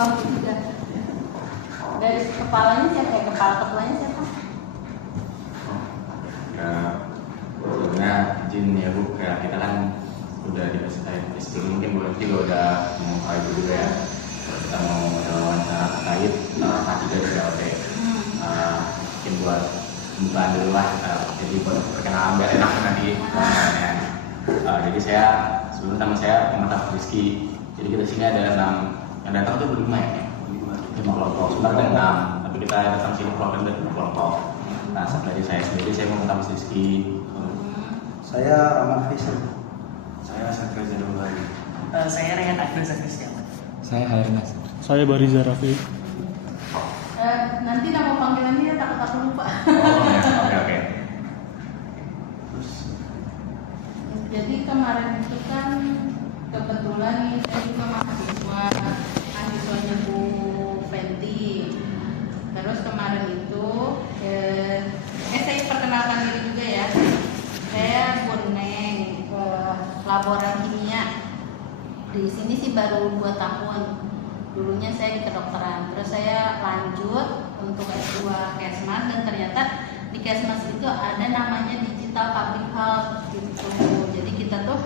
waktu juga. Dari kepalanya siapa ya? Kepala ketuanya siapa? Sebenarnya izin ya Bu, kayak kita kan udah dikasih tahu istri, mungkin Bu nanti udah mau itu juga ya. Kita mau ada wawancara terkait K3 di PLT. Mungkin buat pembukaan dulu lah, jadi buat perkenalan biar enak nanti. Jadi saya sebelum nama saya Muhammad Rizky. Jadi kita sini ada 6 yang datang tuh berlima ya, 5 kelompok. Sebenarnya ada 6, tapi kita datang sini kelompok dari 5 kelompok. Nah, sebenarnya saya sendiri saya Muhammad Rizky. Saya Rahman Fisher. Saya Satria Zadulari. Saya Rehan Agnes Christian. Saya Hairnas. Saya Bariza Rafi. Nanti nama panggilannya takut aku lupa. Oke. Terus, jadi kemarin itu kan kebetulan nih saya juga mahasiswanya Bu Fenty. Terus kemarin itu saya perkenalkan diri juga ya. Saya Buneng, laboran kimia. Di sini sih baru 2 tahun. Dulunya saya di kedokteran. Terus saya lanjut untuk S2 Kesmas, dan ternyata di Kesmas itu ada namanya Digital Public Health gitu. Jadi kita tuh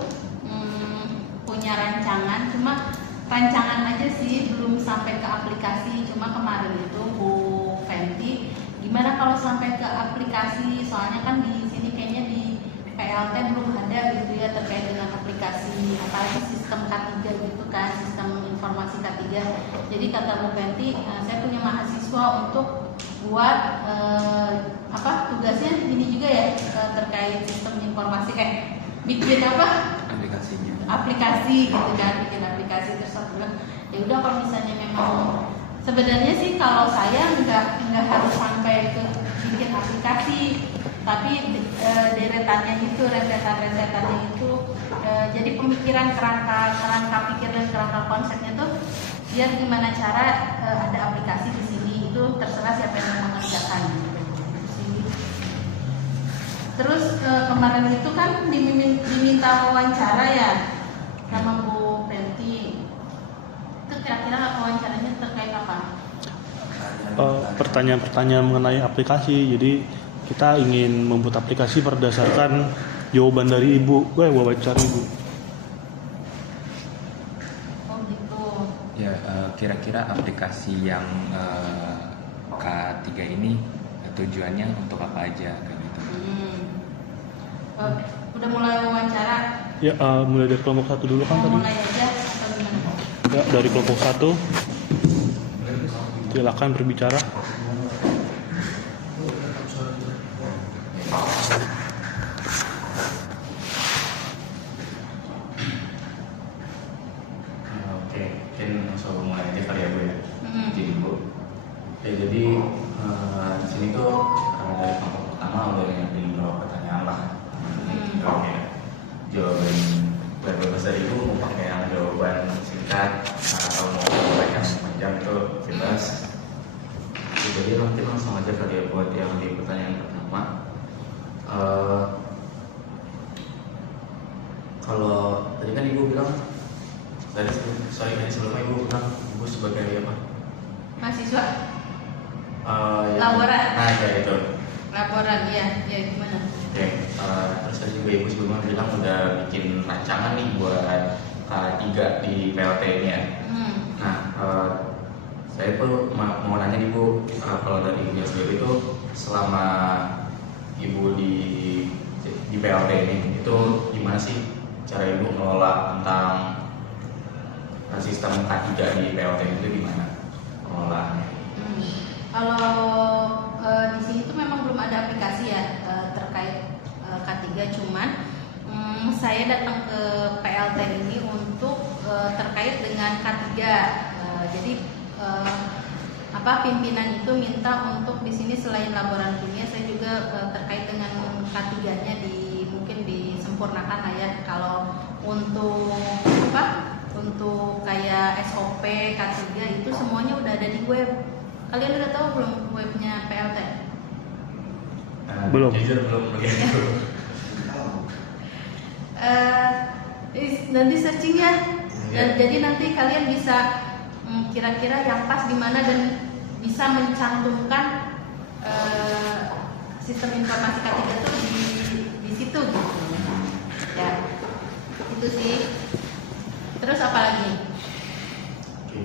punya rancangan, cuma rancangan aja sih, belum sampai ke aplikasi. Cuma kemarin itu Bu Fenty, gimana kalau sampai ke aplikasi? Soalnya kan di sini kayaknya di PLT belum ada gitu ya terkait dengan aplikasi, apalagi sistem K3 gitu kan, sistem informasi K3. Jadi kata Bu Fenty, saya punya mahasiswa untuk buat tugasnya ini juga ya, terkait sistem informasi, bikin aplikasi gitu kan, bikin aplikasi. Terus aku bilang ya udah, kalau misalnya memang sebenarnya sih kalau saya nggak harus sampai ke bikin aplikasi, tapi rentetannya itu jadi pemikiran kerangka pikir dan kerangka konsepnya tuh biar gimana cara ada aplikasi di sini, itu terserah siapa yang mengerjakan gitu. Terus kemarin itu kan diminta wawancara ya sama Bu Fenty. Itu kira-kira wawancaranya terkait apa? Pertanyaan-pertanyaan mengenai aplikasi. Jadi kita ingin membuat aplikasi berdasarkan jawaban dari Ibu. Wawancara Ibu. Oh gitu. Ya, kira-kira aplikasi yang K3 ini tujuannya untuk apa aja kayak gitu. Udah mulai wawancara? Ya, mulai dari kelompok 1 dulu kan tadi. Mulai aja atau gimana? Ya, dari kelompok 1. Silakan berbicara. Mungkin langsung mulai aja kali ya Bu ya. Jadi Bu, jadi di sini tuh dari kelompok pertama udah nyiapin beberapa pertanyaan lah. Oke, jawaban bebas dari Ibu mau pakai yang jawaban singkat atau mau pakai yang panjang itu bebas. Jadi nanti langsung aja kali ya buat yang di pertanyaan pertama. Kalau tadi kan Ibu bilang tadi sebelumnya Ibu bilang Ibu sebagai apa? Mahasiswa. Laboran. Nah ya itu. Laboran ya gimana? Oke, terus tadi juga Ibu sebelumnya bilang udah bikin rancangan nih buat K3 di PLT ini ya. Nah, saya tuh mau nanya nih Bu, kalau dari Ibu sendiri itu selama Ibu di PLT ini itu gimana sih cara Ibu mengelola tentang sistem K3 di PLT itu gimana pengelolaannya? Kalau di sini tuh memang belum ada aplikasi ya terkait K3, cuman saya datang ke PLT ini untuk terkait dengan K3. Jadi pimpinan itu minta untuk di sini selain laboran kimia, saya juga terkait dengan K3-nya mungkin disempurnakan lah ya. Kalau untuk untuk kayak SOP K3 itu semuanya udah ada di web. Kalian udah tahu belum webnya PLT? Belum. Jujur belum begitu. Nanti searching ya. Jadi nanti kalian bisa kira-kira yang pas di mana dan bisa mencantumkan sistem informasi K3 itu di situ gitu. Ya, itu sih. Terus apa lagi? Oke.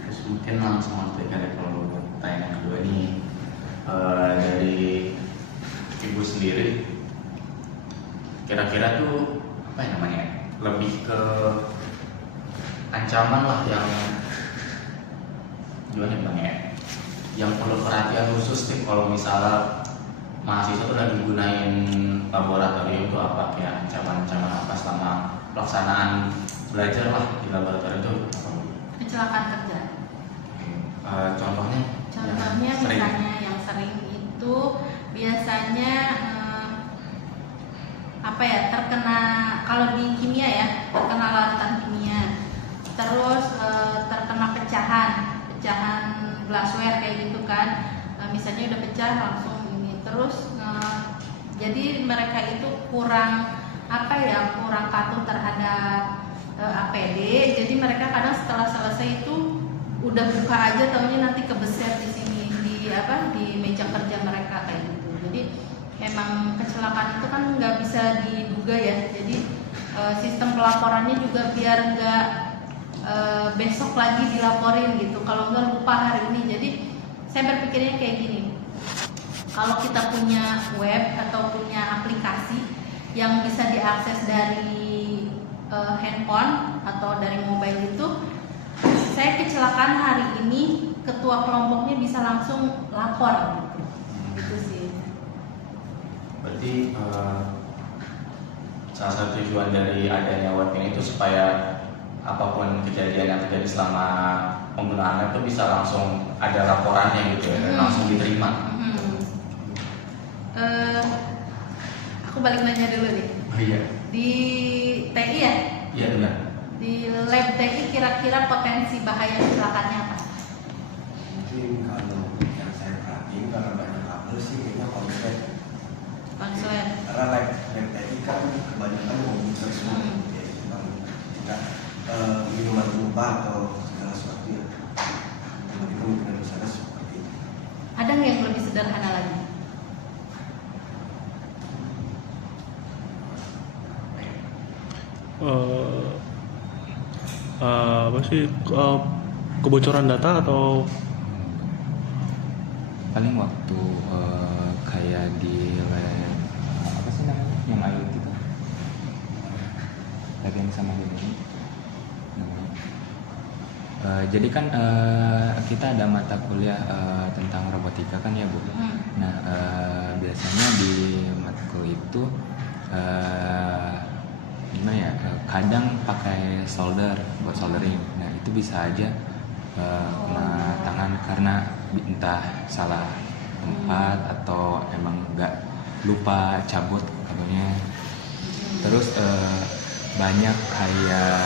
Terus mungkin langsung aja kali kalau pertanyaan kedua nih, dari ibu sendiri, kira-kira tuh apa ya namanya, lebih ke ancaman lah yang gimana namanya, yang perlu perhatian khusus nih kalau misalnya mahasiswa tuh lagi gunain laboratorium itu apa, kayak ancaman-ancaman apa selama pelaksanaan belajar lah di laboratorium itu apa? Kecelakaan kerja. Contohnya Contohnya yang sering. misalnya yang sering itu biasanya apa ya, terkena, kalau di kimia ya, terkena larutan kimia, terus terkena pecahan glassware kayak gitu kan. Misalnya udah pecah langsung ini, terus jadi mereka itu kurang kurang patuh terhadap APD. Jadi mereka kadang setelah selesai itu udah buka aja, taunya nanti kebeset di sini di meja kerja mereka kayak gitu. Jadi emang kecelakaan itu kan nggak bisa diduga ya. Jadi sistem pelaporannya juga biar nggak besok lagi dilaporin gitu. Kalau nggak lupa hari ini. Jadi saya berpikirnya kayak gini. Kalau kita punya web atau punya aplikasi yang bisa diakses dari handphone atau dari mobile itu, saya kecelakaan hari ini, ketua kelompoknya bisa langsung lapor gitu. Gitu sih. Berarti salah satu tujuan dari adanya web ini itu supaya apapun kejadian yang terjadi selama penggunaan itu bisa langsung ada laporannya gitu ya, dan langsung diterima. Aku balik nanya dulu nih. Oh iya. Di TI ya? Iya benar. Di lab TI kira-kira potensi bahaya kecelakaannya apa? Mungkin kalau yang saya perhatiin karena banyak kabel sih kayaknya konslet. Konslet. Karena lab TI kan kebanyakan komputer semua, ya kita minuman berubah atau segala sesuatu ya. Jadi kemungkinan besarnya seperti itu. Ada nggak yang lebih sederhana lagi? Apa sih, kebocoran data atau Paling waktu kayak di lab apa sih namanya yang IoT itu, lab yang sama ini namanya. Jadi kan kita ada mata kuliah tentang robotika kan ya Bu. Nah biasanya di matkul itu gimana ya, kadang pakai solder buat soldering. Nah itu bisa aja kena tangan karena entah salah tempat atau emang nggak lupa cabut kabelnya. Terus banyak kayak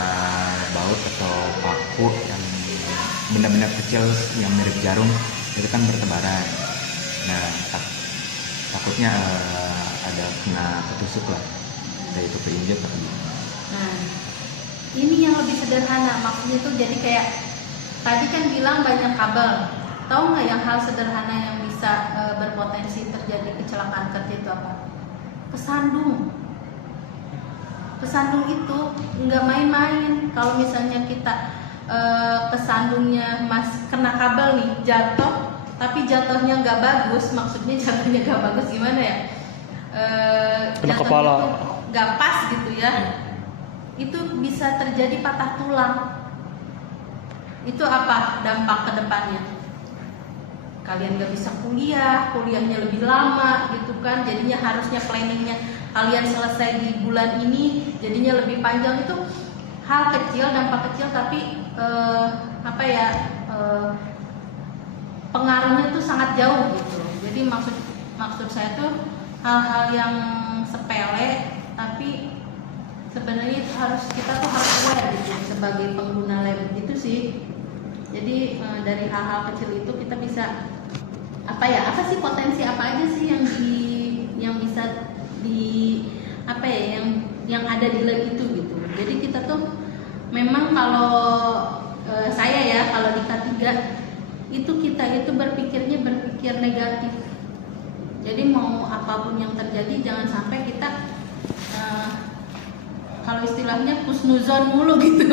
baut atau paku yang benda-benda kecil yang mirip jarum itu kan bertebaran. Nah takutnya ada kena ketusuk lah, kayak itu keinjek atau gimana. Nah, ini yang lebih sederhana. Maksudnya tuh jadi kayak tadi kan bilang banyak kabel. Tahu nggak yang hal sederhana yang bisa berpotensi terjadi kecelakaan kerja itu apa? Kesandung. Kesandung itu nggak main-main. Kalau misalnya kita kesandungnya kena kabel nih, jatuh, tapi jatuhnya nggak bagus. Maksudnya jatuhnya nggak bagus gimana ya? Kena kepala, nggak pas gitu ya. Itu bisa terjadi patah tulang. Itu apa dampak ke depannya? Kalian gak bisa kuliahnya lebih lama gitu kan. Jadinya harusnya planningnya kalian selesai di bulan ini, jadinya lebih panjang. Itu hal kecil, dampak kecil, tapi pengaruhnya tuh sangat jauh gitu. Jadi maksud saya tuh hal-hal yang sepele, tapi sebenarnya kita tuh harus aware gitu sebagai pengguna lab gitu sih. Jadi dari hal-hal kecil itu kita bisa apa sih potensi apa aja sih yang bisa yang ada di lab itu gitu. Jadi kita tuh memang kalau saya ya itu kita itu berpikir negatif. Jadi mau apapun yang terjadi jangan sampai kita kalau istilahnya husnuzon mulu gitu.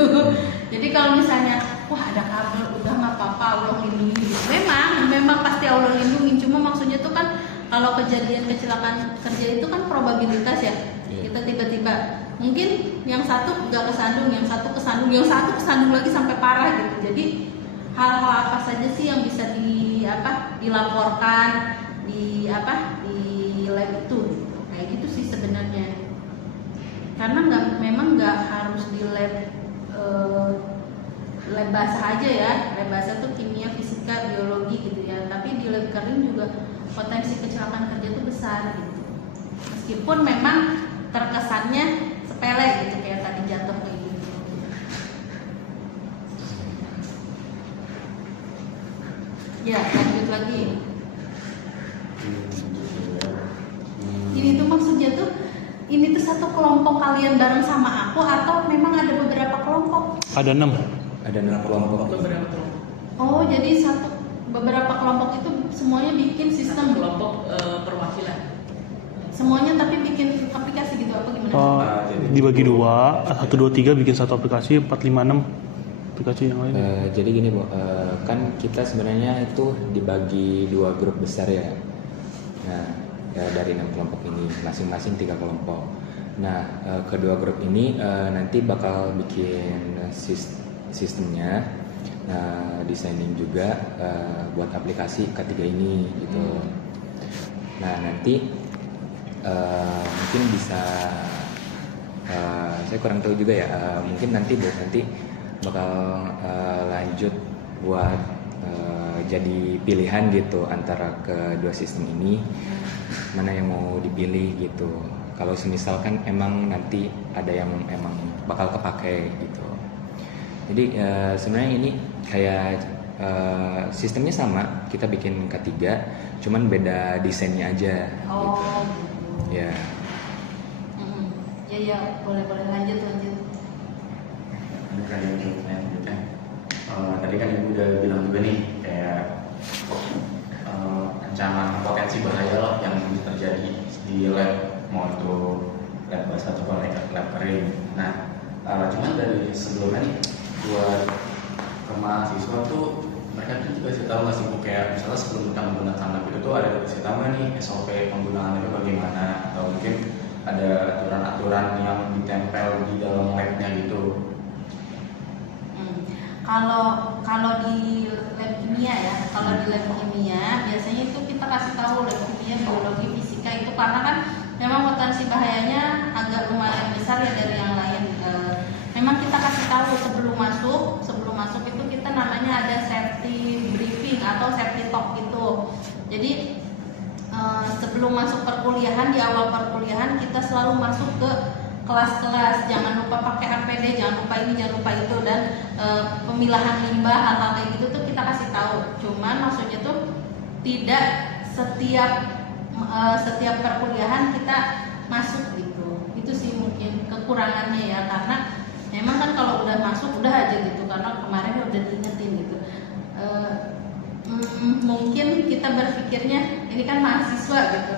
Jadi kalau misalnya wah ada kabar udah nggak apa-apa Allah lindungi. Memang pasti Allah lindungi. Cuma maksudnya tuh kan kalau kejadian kecelakaan kerja itu kan probabilitas ya. Kita tiba-tiba mungkin yang satu nggak kesandung, yang satu kesandung, yang satu kesandung lagi sampai parah gitu. Jadi hal-hal apa saja sih yang bisa dilaporkan di lab itu gitu. Kayak gitu sih sebenarnya. Karena memang nggak harus di lab basah aja ya. Lab basah tuh kimia, fisika, biologi gitu ya. Tapi di lab kering juga potensi kecelakaan kerja itu besar gitu. Meskipun memang terkesannya sepele gitu kayak tadi jatuh kayak gitu. Ya, lanjut lagi. Ini tuh maksudnya tuh ini tuh satu kelompok kalian bareng sama aku atau memang ada beberapa kelompok? Ada 6. Ada 6 kelompok. Beberapa kelompok. Oh, jadi beberapa kelompok itu semuanya bikin sistem Kelompok perwakilan. semuanya tapi bikin aplikasi gitu apa gimana? Dibagi 2, 1, 2, 3 bikin satu aplikasi, 4, 5, 6 aplikasi yang lain. Jadi gini Bu, kan kita sebenarnya itu dibagi 2 grup besar ya. Nah, dari 6 kelompok ini masing-masing 3 kelompok. Nah, kedua grup ini nanti bakal bikin sistemnya, desainin juga buat aplikasi ketiga ini gitu. Nah, nanti mungkin bisa saya kurang tahu juga ya, mungkin nanti bakal lanjut buat jadi pilihan gitu antara kedua sistem ini, mana yang mau dipilih gitu. Kalau misalkan emang nanti ada yang emang bakal kepake gitu. Jadi sebenarnya ini kayak sistemnya sama, kita bikin K3, cuman beda desainnya aja. Oh, Gitu. gitu. Ya. Ya, boleh lanjut. Tadi kan Ibu udah bilang juga nih kayak ancaman potensi bahaya loh yang terjadi di lab, mau itu lab basah atau lab kering. Nah, cuman dari sebelumnya nih buat ke mahasiswa tuh mereka tuh juga kasih tahu nggak sih Bu, kayak misalnya sebelum kita menggunakan lab itu tuh ada kasih tahu nggak nih SOP penggunaan itu bagaimana, atau mungkin ada aturan-aturan yang ditempel di dalam labnya gitu. Kalau di lab kimia ya, biasanya itu kita kasih tahu lab kimia, biologi, fisika itu karena kan memang potensi bahayanya agak lumayan besar ya dari yang lain. Memang kita kasih tahu sebelum masuk itu kita namanya ada safety briefing atau safety talk gitu. Jadi sebelum masuk perkuliahan, di awal perkuliahan kita selalu masuk ke kelas-kelas, jangan lupa pakai APD, jangan lupa ini, jangan lupa itu, dan pemilahan limbah, hal-hal kayak gitu tuh kita kasih tahu. Cuman maksudnya tuh tidak setiap perkuliahan kita masuk gitu. Itu sih mungkin kekurangannya ya, karena memang kan kalau udah masuk udah aja gitu, karena kemarin udah diingetin gitu. Mungkin kita berpikirnya ini kan mahasiswa gitu,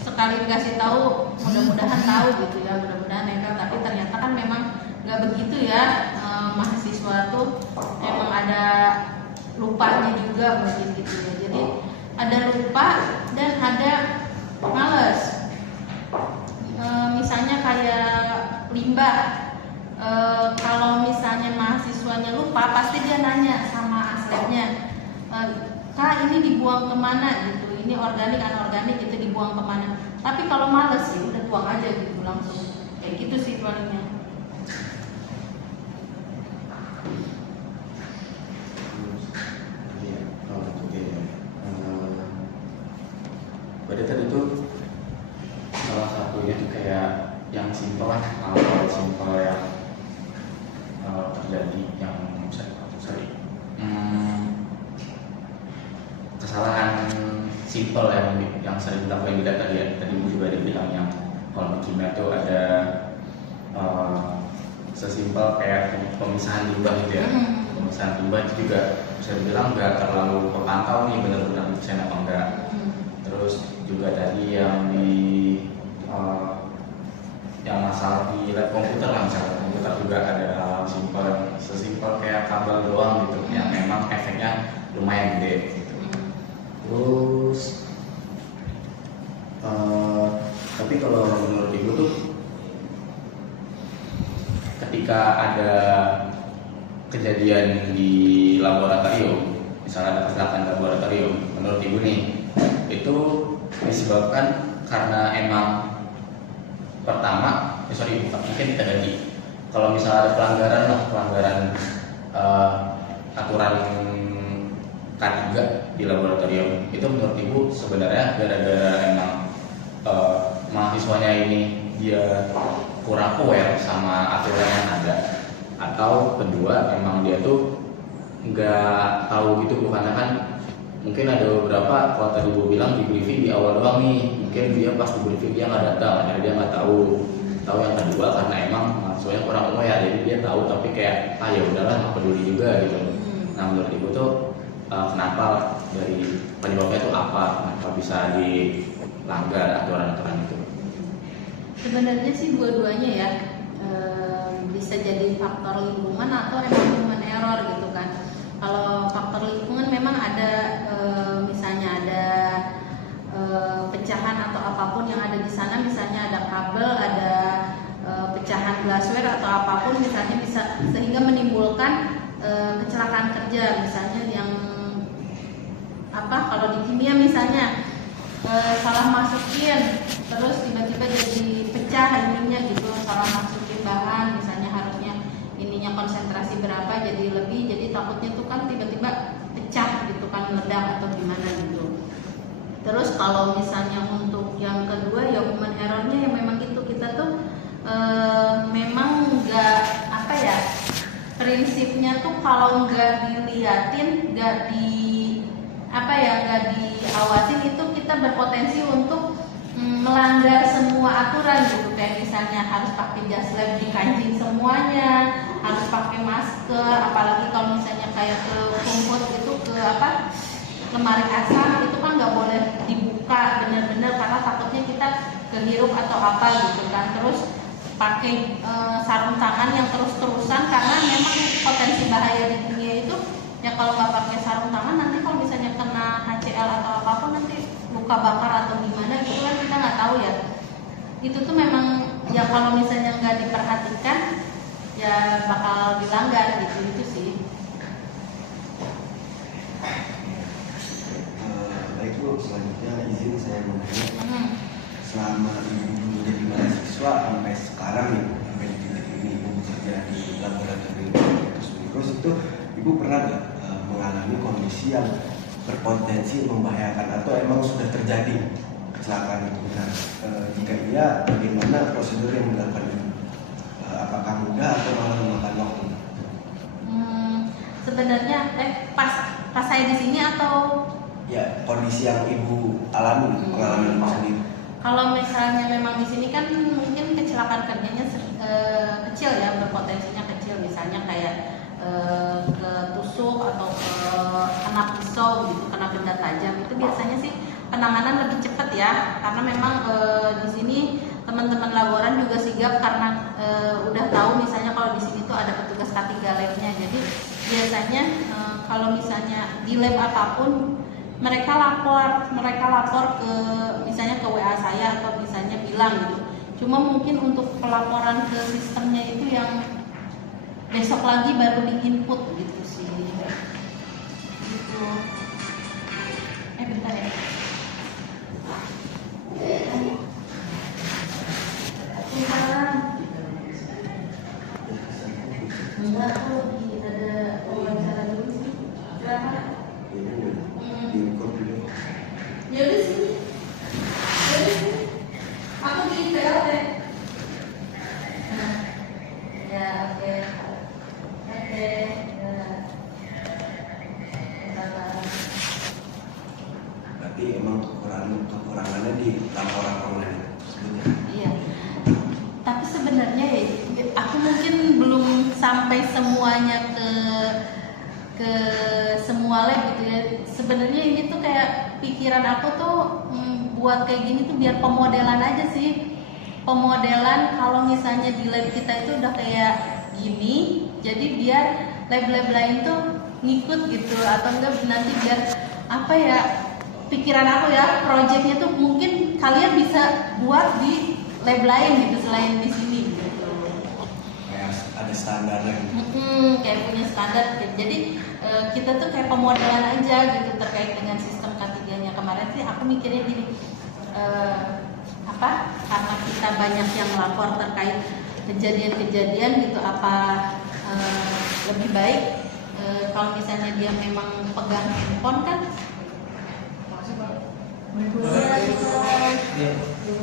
sekali dikasih tahu mudah-mudahan tahu gitu ya, mudah-mudahan nekat, tapi ternyata kan memang nggak begitu ya. Mahasiswa tuh memang ada lupanya juga mungkin gitu ya. Jadi ada lupa dan ada males. Misalnya kayak limbah, kalau misalnya mahasiswanya lupa pasti dia nanya sama aslabnya, Kak ini dibuang kemana gitu, ini organik anorganik gitu dibuang kemana. Tapi kalau males ya udah buang aja gitu langsung, kayak gitu sih palingnya. Berarti tadi tuh salah satunya tuh kayak yang simpel lah, kalau simpel yang terjadi yang kesalahan simpel yang sering dilakukan juga tadi ya. Tadi Ibu juga ada bilang yang kalau di kimia tuh ada sesimpel kayak pemisahan limbah gitu ya. pemeriksaan timba itu juga bisa dibilang nggak terlalu kepantau nih benar-benar desain apa enggak. Terus juga tadi yang di yang masalah di lab komputer lah, misalnya komputer juga ada hal sesimpel kayak kabel doang gitu yang memang efeknya lumayan gede gitu. Terus tapi kalau menurut ibu tuh ketika ada kejadian di laboratorium, misalnya ada kecelakaan di laboratorium, menurut ibu nih itu disebabkan karena emang pertama, mungkin kita ganti. Kalau misalnya ada pelanggaran aturan K3 di laboratorium, itu menurut ibu sebenarnya gara-gara emang mahasiswanya ini dia kurang aware sama aturan yang ada, atau kedua emang dia tuh nggak tahu gitu, bukannya kan mungkin ada beberapa, kalau tadi ibu bilang di briefing di awal doang nih, mungkin dia pas di briefing dia nggak datang, akhirnya dia nggak tahu. Yang kedua karena emang mahasiswanya kurang aware, jadi dia tahu tapi kayak ya udahlah nggak peduli juga gitu. Nah menurut ibu tuh kenapa dari penyebabnya itu apa? Kenapa bisa dilanggar aturan-aturan itu? Sebenarnya sih dua-duanya ya, bisa jadi faktor lingkungan atau emang human error gitu kan. Kalau faktor lingkungan memang ada, misalnya ada pecahan atau apapun yang ada di sana, misalnya ada kabel, ada pecahan glassware atau apapun misalnya, bisa sehingga menimbulkan kecelakaan kerja, misalnya yang kalau di kimia misalnya salah masukin terus tiba-tiba jadi pecah ininya gitu, salah masukin bahan, misalnya harusnya ininya konsentrasi berapa jadi lebih, jadi takutnya tuh kan tiba-tiba pecah gitu kan, meledak atau gimana gitu. Terus kalau misalnya untuk yang kedua ya human errornya yang memang itu kita tuh memang nggak prinsipnya tuh kalau nggak diliatin, nggak diawasin, itu kita berpotensi untuk melanggar semua aturan gitu. Kayak misalnya harus pakai jas lab di kancing semuanya, harus pakai masker, apalagi kalau misalnya kayak ke rumput gitu, ke lemari asam itu kan nggak boleh dibuka bener-bener karena takutnya kita kehirup atau apa gitu kan. Terus pakai sarung tangan yang terus-terusan karena memang potensi bahaya di dunia itu ya, kalau nggak pakai sarung tangan nanti kalau misalnya kena HCl atau apapun nanti luka bakar atau gimana gitu kan, kita nggak tahu ya. Itu tuh memang ya kalau misalnya nggak diperhatikan ya bakal dilanggar gitu, itu sih. Baik Bu, selanjutnya izin saya bertanya, selama Ibu menjadi mahasiswa sampai sekarang nih, sampai di titik ini Ibu bekerja di laboratorium terus itu Ibu pernah nggak mengalami kondisi yang berpotensi membahayakan atau emang sudah terjadi kecelakaan itu? Nah, jika iya, bagaimana prosedur yang dilakukan Ibu? Apakah mudah atau malah memakan waktu? Sebenarnya pas saya di sini atau ya kondisi yang Ibu alami, pengalaman Ibu sendiri. kalau misalnya memang di sini kan mungkin kecelakaan kerjanya kecil ya, berpotensinya kecil, misalnya kayak ketusuk atau kena pisau gitu, kena benda tajam, itu biasanya sih penanganan lebih cepat ya, karena memang di sini teman-teman laboran juga sigap karena udah tahu misalnya kalau di sini tuh ada petugas K3 labnya, jadi biasanya kalau misalnya di lab apapun mereka lapor ke misalnya ke WA saya atau misalnya bilang gitu. Cuma mungkin untuk pelaporan ke sistemnya itu yang besok lagi baru di-input gitu sih. Gitu. Bentar ya. Enggak, kok ada wawancara dulu sih. Berapa? Ya udah sini. Aku di PLT. Ya oke. Berarti emang kekurangannya di laporan online tersebut. Iya. Tapi sebenarnya ya, aku mungkin belum sampai semuanya ke ke semua lab gitu ya. Sebenarnya ini tuh kayak pikiran aku tuh buat kayak gini tuh biar pemodelan aja sih. Pemodelan kalau misalnya di lab kita itu udah kayak gini, jadi biar lab-lab lain tuh ngikut gitu, atau enggak nanti biar apa ya, pikiran aku ya, projectnya tuh mungkin kalian bisa buat di lab lain gitu selain di sini gitu. Kayak ada standar lagi. Kayak punya standar. Jadi kita tuh kayak pemodelan aja gitu terkait dengan sistem K3-nya. Kemarin sih aku mikirnya gini, karena kita banyak yang lapor terkait kejadian-kejadian gitu, lebih baik kalau misalnya dia memang pegang handphone kan,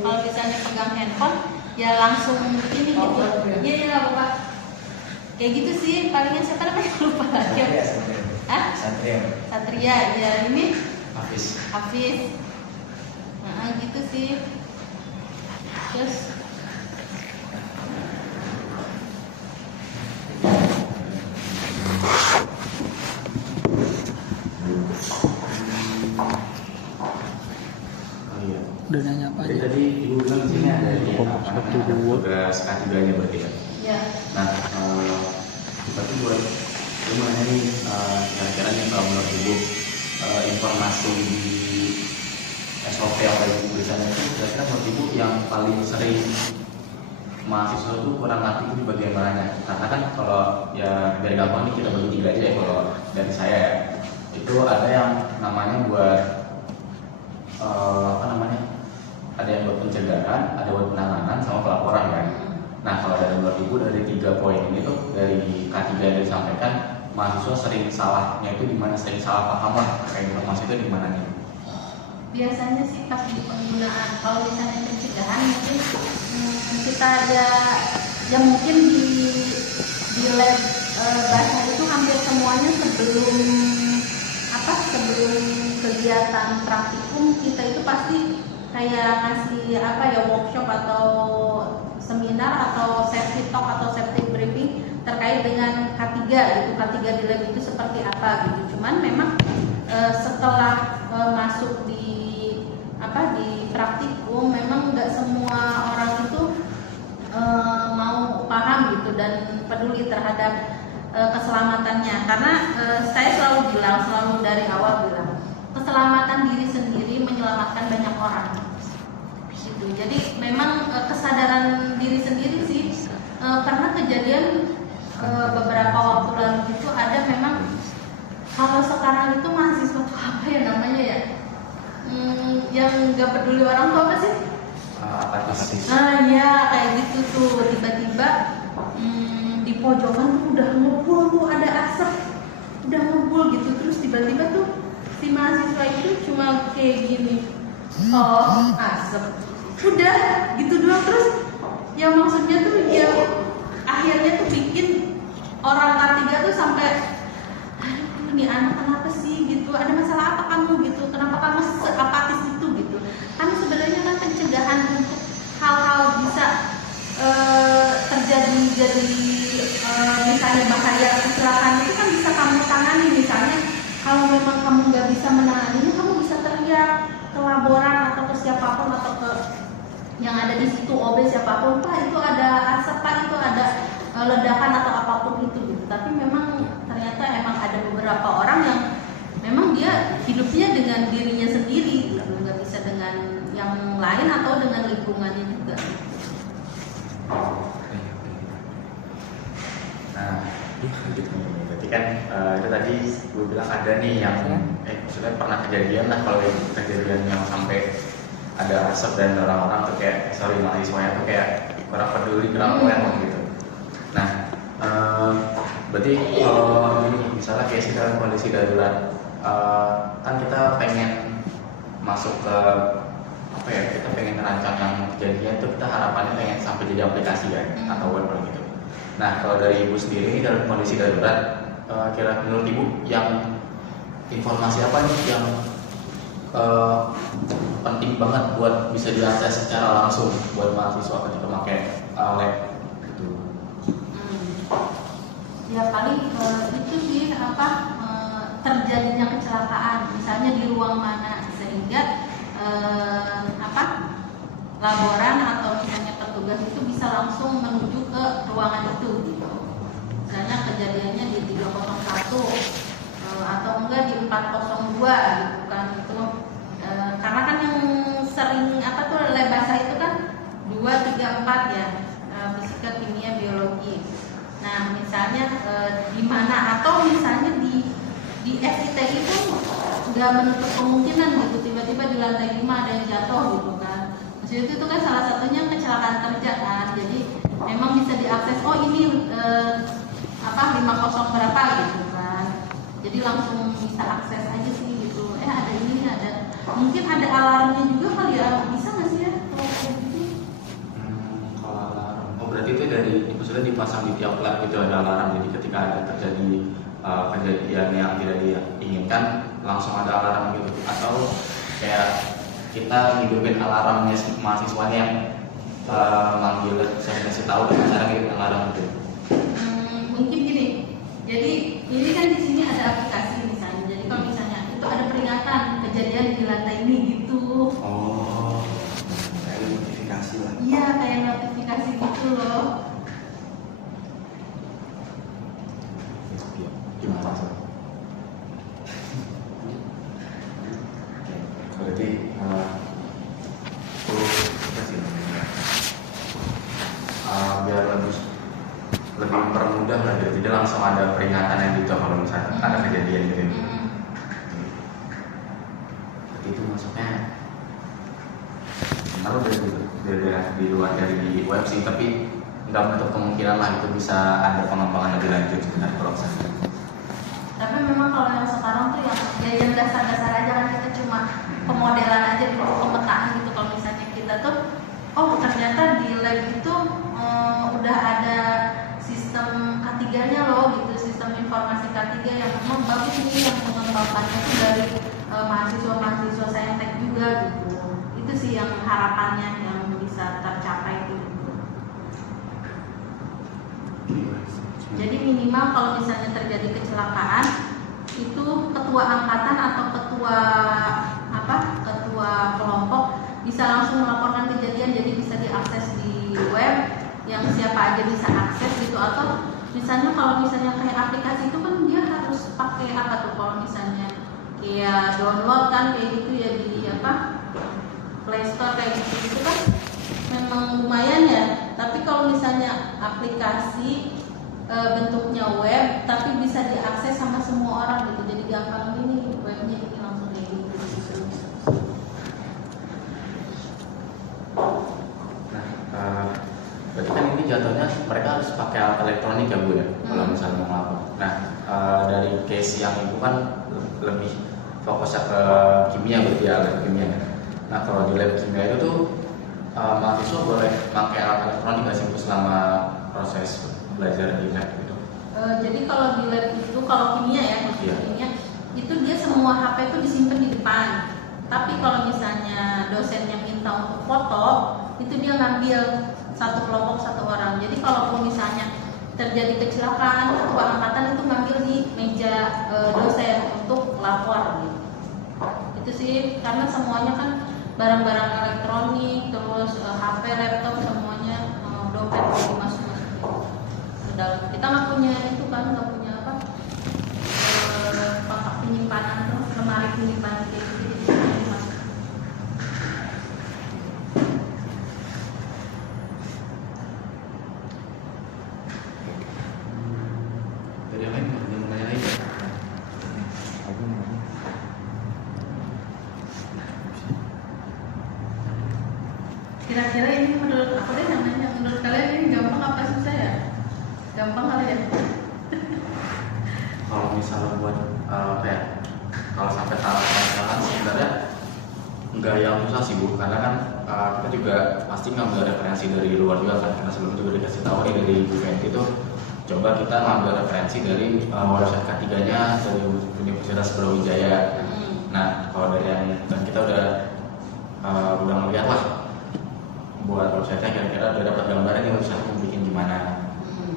kalau misalnya pegang handphone ya langsung ini gitu. Iya Bapak. Kayak gitu sih, palingnya siapa namanya lupa lagi. Satria, ya ini Hafiz. Nah, gitu sih. Terus Udah nanya apa Jadi aja? tadi Ibu bilang di sini ada ini Kelompok apa satu, namanya, dua. tugas K3-nya berarti ya. ya, Nah, berarti buat gimana nih kira-kira nih kalau menurut Ibu informasi di SOP yang tadi Ibu berikan itu kira-kira menurut Ibu yang paling sering mahasiswa itu kurang ngerti itu di bagian mananya? Karena kan kalau ya biar gampang nih kita bagi tiga aja ya, kalau dari saya ya, itu ada yang namanya buat ada yang buat pencegahan, ada buat penanganan, sama pelaporan kan. Nah, kalau dari menurut Ibu dari 3 poin ini tuh dari K3 yang disampaikan, mahasiswa sering salahnya itu di mana, sering salah paham lah terkait informasi itu di mana nih? biasanya sih pas di penggunaan, kalau misalnya pencegahan mungkin kita ya mungkin di lab bahasa itu hampir semuanya sebelum kegiatan praktikum kita itu pasti kayak ngasih workshop atau seminar atau safety talk atau safety briefing terkait dengan K3 gitu, K3 di lab itu seperti apa gitu. Cuman memang setelah masuk di praktikum memang nggak semua orang itu mau paham gitu dan peduli terhadap keselamatannya, karena saya selalu dari awal bilang keselamatan diri sendiri menyelamatkan banyak orang gitu. Jadi memang kesadaran diri sendiri sih, karena kejadian beberapa waktu lalu itu ada memang, kalau sekarang itu mahasiswa tuh apa ya namanya ya, yang nggak peduli orang tua apa sih? Apatis. Nah ya kayak gitu tuh, tiba-tiba di pojokan tuh udah ngebul tuh, ada asap udah ngebul gitu, terus tiba-tiba tuh si mahasiswa itu cuma kayak gini, oh asap, udah gitu doang. Terus yang maksudnya tuh ya akhirnya tuh bikin orang K3 tuh sampai, aduh ini anak kenapa sih gitu, ada masalah apa kamu gitu, kenapa kamu seapatis itu gitu. Kan sebenarnya kan pencegahan untuk hal-hal bisa terjadi, jadi misalnya bahaya kecelakaan itu kan bisa kamu tangani. Misalnya kalau memang kamu nggak bisa menanganinya, kamu bisa teriak ke laboran atau ke siapapun atau ke yang ada di situ, OB siapapun, Pak itu ada asap, Pak itu ada ledakan atau apapun itu gitu. Tapi memang ternyata emang ada beberapa orang yang memang dia hidupnya dengan dirinya sendiri gitu, nggak bisa dengan yang lain atau dengan lingkungannya juga. Nah, berarti kan itu tadi gue bilang ada nih yang maksudnya pernah kejadian lah, kalau kejadian yang sampai ada asap dan orang-orang tuh kayak mahasiswanya tuh kayak kurang peduli, kurang aware gitu. Nah, berarti kalau ini misalnya kayak sekarang kondisi darurat, kan kita pengen masuk ke kita pengen merancangkan kejadian itu, kita harapannya pengen sampai jadi aplikasi kan atau web gitu. Nah, kalau dari Ibu sendiri dalam kondisi darurat, kira menurut Ibu yang informasi apa nih yang penting banget buat bisa diakses secara langsung buat mahasiswa ketika pakai lab gitu? Ya paling itu sih terjadinya kecelakaan, misalnya di ruang mana, sehingga laboran atau misalnya petugas itu bisa langsung menuju ke ruangan itu gitu. Misalnya kejadiannya di 301 atau enggak di 402 gitu kan itu. Karena kan yang sering lab basah itu kan 2, 3, 4 ya, fisika, kimia, biologi. Nah misalnya di mana, atau misalnya di FITI itu nggak menutup kemungkinan gitu, tiba-tiba di lantai 5 ada yang jatuh gitu kan. Maksudnya itu kan salah satunya kecelakaan kerja kan, jadi memang bisa diakses, oh ini 50 berapa gitu kan, jadi langsung bisa akses aja sih gitu. Ada ini, ada mungkin ada alarmnya juga kali ya, bisa nggak sih ya kalau kayak gitu? Kalau alarm, berarti itu itu sudah dipasang di tiap lab itu ada alarm, jadi ketika ada terjadi kejadian yang tidak diinginkan langsung ada alarm gitu, atau kayak kita hidupin alarmnya mahasiswanya yang manggil saya kasih tahu dengan cara hidupin alarm gitu. Mungkin gini, jadi ini kan di sini ada aplikasi misalnya, jadi kalau misalnya itu ada peringatan kejadian di lantai ini gitu. Oh, kayak notifikasi lah. Iya, kayak notifikasi gitu loh. Gimana maksudnya? Berarti biar lebih mempermudah lah, jadi langsung ada peringatan yang gitu kalau misalnya ada kejadian gitu. Berarti itu masuknya kalau di luar dari web sih, tapi nggak menutup kemungkinan lah itu bisa ada pengembangan lebih lanjut sebenarnya kalau misalnya. Tapi memang kalau yang sekarang tuh yang dasar-dasar aja kan, kita cuma pemodelan aja gitu, pemetaan gitu. Kalau misalnya kita tuh, oh ternyata di lab itu udah ada sistem K3-nya loh gitu, sistem informasi K3 yang memang bagus nih, yang mengembangkannya tuh dari mahasiswa-mahasiswa saintek juga gitu. Itu sih yang harapannya yang bisa tercapai gitu. Jadi minimal kalau misalnya terjadi kecelakaan itu ketua angkatan atau ketua kelompok bisa langsung melaporkan kejadian, jadi bisa diakses di web yang siapa aja bisa akses gitu. Atau misalnya kalau misalnya kayak aplikasi itu kan dia harus pakai kalau misalnya kayak download kan kayak gitu ya di Play Store kayak gitu kan memang lumayan ya. Tapi kalau misalnya aplikasi bentuknya web tapi bisa diakses sama semua orang gitu, jadi gampang ini webnya ini langsung kayak gitu. Nah, berarti kan ini jatuhnya mereka harus pakai alat elektronik ya Bu ya, kalau misalnya mau ngelapor. Nah, dari case yang itu kan lebih fokusnya ke kimia berarti ya, lab kimia. Nah, kalau di lab kimia itu tuh mahasiswa boleh pakai alat elektronik nggak sih selama proses belajar di lab gitu? Jadi kalau di lab itu, kalau kimia ya, maksudnya kimia itu dia semua HP itu disimpan di depan. Tapi kalau misalnya dosen yang minta untuk foto, itu dia ngambil satu kelompok satu orang. Jadi kalau misalnya terjadi kecelakaan, ketua angkatan itu ngambil di meja dosen untuk lapor gitu. Itu sih karena semuanya kan barang-barang elektronik, terus HP, laptop semuanya dompet dimasukin. Kita nggak punya itu kan, nggak punya kotak penyimpanan tuh, lemari penyimpanan kayak gitu, jadi dimasukin. Dari yang lain mau nanya lagi? Kira-kira ini menurut aku deh namanya, menurut kalian ini gampang apa susah ya? Gampang kali ya? Kalau misalnya buat kalau sampai tahap pelajaran sebenarnya nggak yang susah sih Bu, karena kan kita juga pasti ngambil referensi dari luar juga kan, karena sebelum juga dikasih tahu nih dari Juventus itu coba kita ngambil referensi dari website K3-nya dari Universitas Brawijaya. Nah, kalau dari yang dan kita udah melihat lah buat website-nya, kira-kira udah dapat gambaran nih website mau bikin gimana.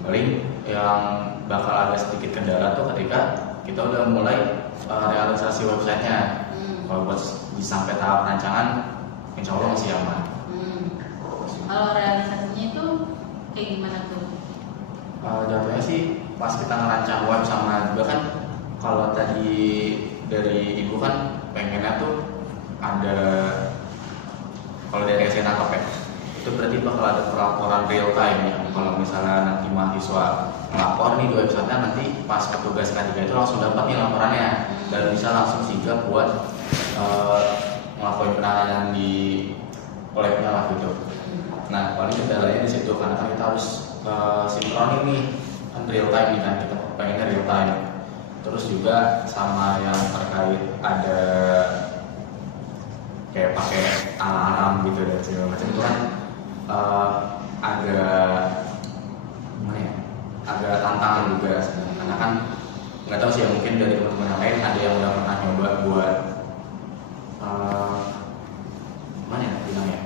Paling yang bakal ada sedikit kendala tuh ketika kita udah mulai realisasi websitenya. Kalau buat sampai tahap rancangan, insya Allah masih aman. Kalau realisasinya itu kayak gimana tuh? Jatuhnya sih pas kita ngerancang web sama juga kan, kalau tadi dari ibu kan pengennya tuh ada, kalau dari yang saya tangkap ya, itu berarti bakal ada pelaporan real time ya. Kalau misalnya nanti mahasiswa melapor nih di websitenya, nanti pas petugas K3 itu langsung dapat nih laporannya dan bisa langsung sigap buat ngelakuin penanganan di labnya lah gitu. Nah paling kendalanya di situ karena kan kita harus sinkronin nih kan, real time nih kan, kita pengennya real time. Terus juga sama yang terkait ada kayak pakai alarm gitu dan segala macam itu kan agak gimana ya, agak tantangan juga sebenarnya. Karena kan nggak tahu sih ya, mungkin dari teman-teman yang lain ada yang udah pernah nyoba buat gimana ya bilangnya,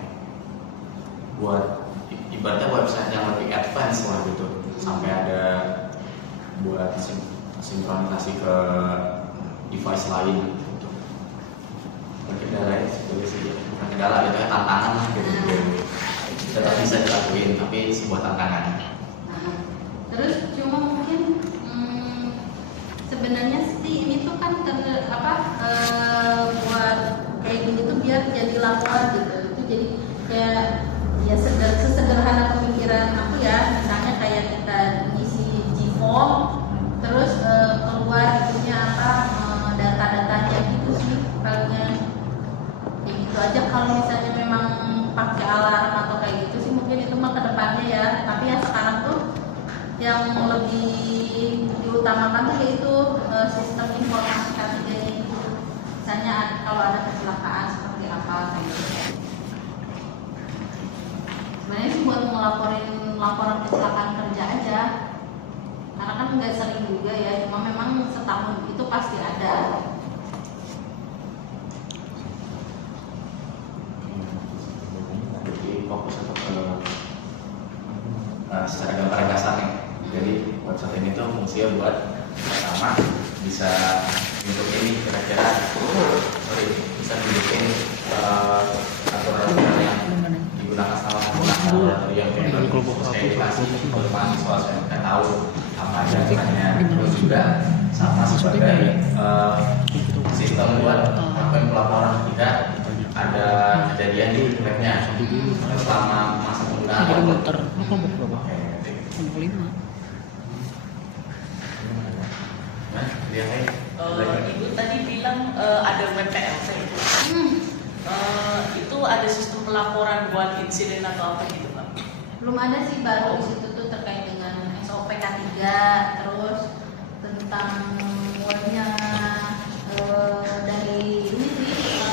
buat ibaratnya website yang lebih advance lah gitu, sampai ada buat sinkronisasi ke device lain gitu. Kendala itu sih, bukan kendala gitu ya, tantangan lah gitu. Tetap bisa dilakuin tapi sebuah tantangan. Terus cuma mungkin sebenarnya sih ini tuh kan buat kayak gini tuh biar jadi laporan gitu. Itu jadi kayak ya sesederhana pemikiran aku ya, misalnya kayak kita ngisi G-form terus keluar itunya data-datanya gitu sih palingnya. Ya gitu aja. Kalau misalnya memang pakai alarm atau kayak gitu sih mungkin itu mah kedepannya ya. Tapi yang sekarang tuh yang lebih diutamakan tuh yaitu sistem informasi K3 itu. Misalnya kalau ada kecelakaan seperti apa kayak gitu. Sebenarnya sih buat laporan kecelakaan kerja aja. Karena kan nggak sering juga ya, cuma memang setahun itu pasti ada. Jadi fokus untuk secara gambaran kasar nih. Jadi website ini tuh fungsinya buat pertama bisa nunjukin kira-kira bisa nunjukin aturan yang digunakan sama penggunaan yang saya dikasih untuk mahasiswa saya tahu apa aja caranya. Terus juga sama sebagai sistem buat melakukan pelaporan ketika ada kejadian di labnya selama masa penggunaan. Ibu tadi bilang ada WPLC itu. Itu ada sistem pelaporan buat insiden atau apa gitu Pak? Belum ada sih, baru di situ tuh terkait dengan SOP K3, terus tentang webnya dari ini sih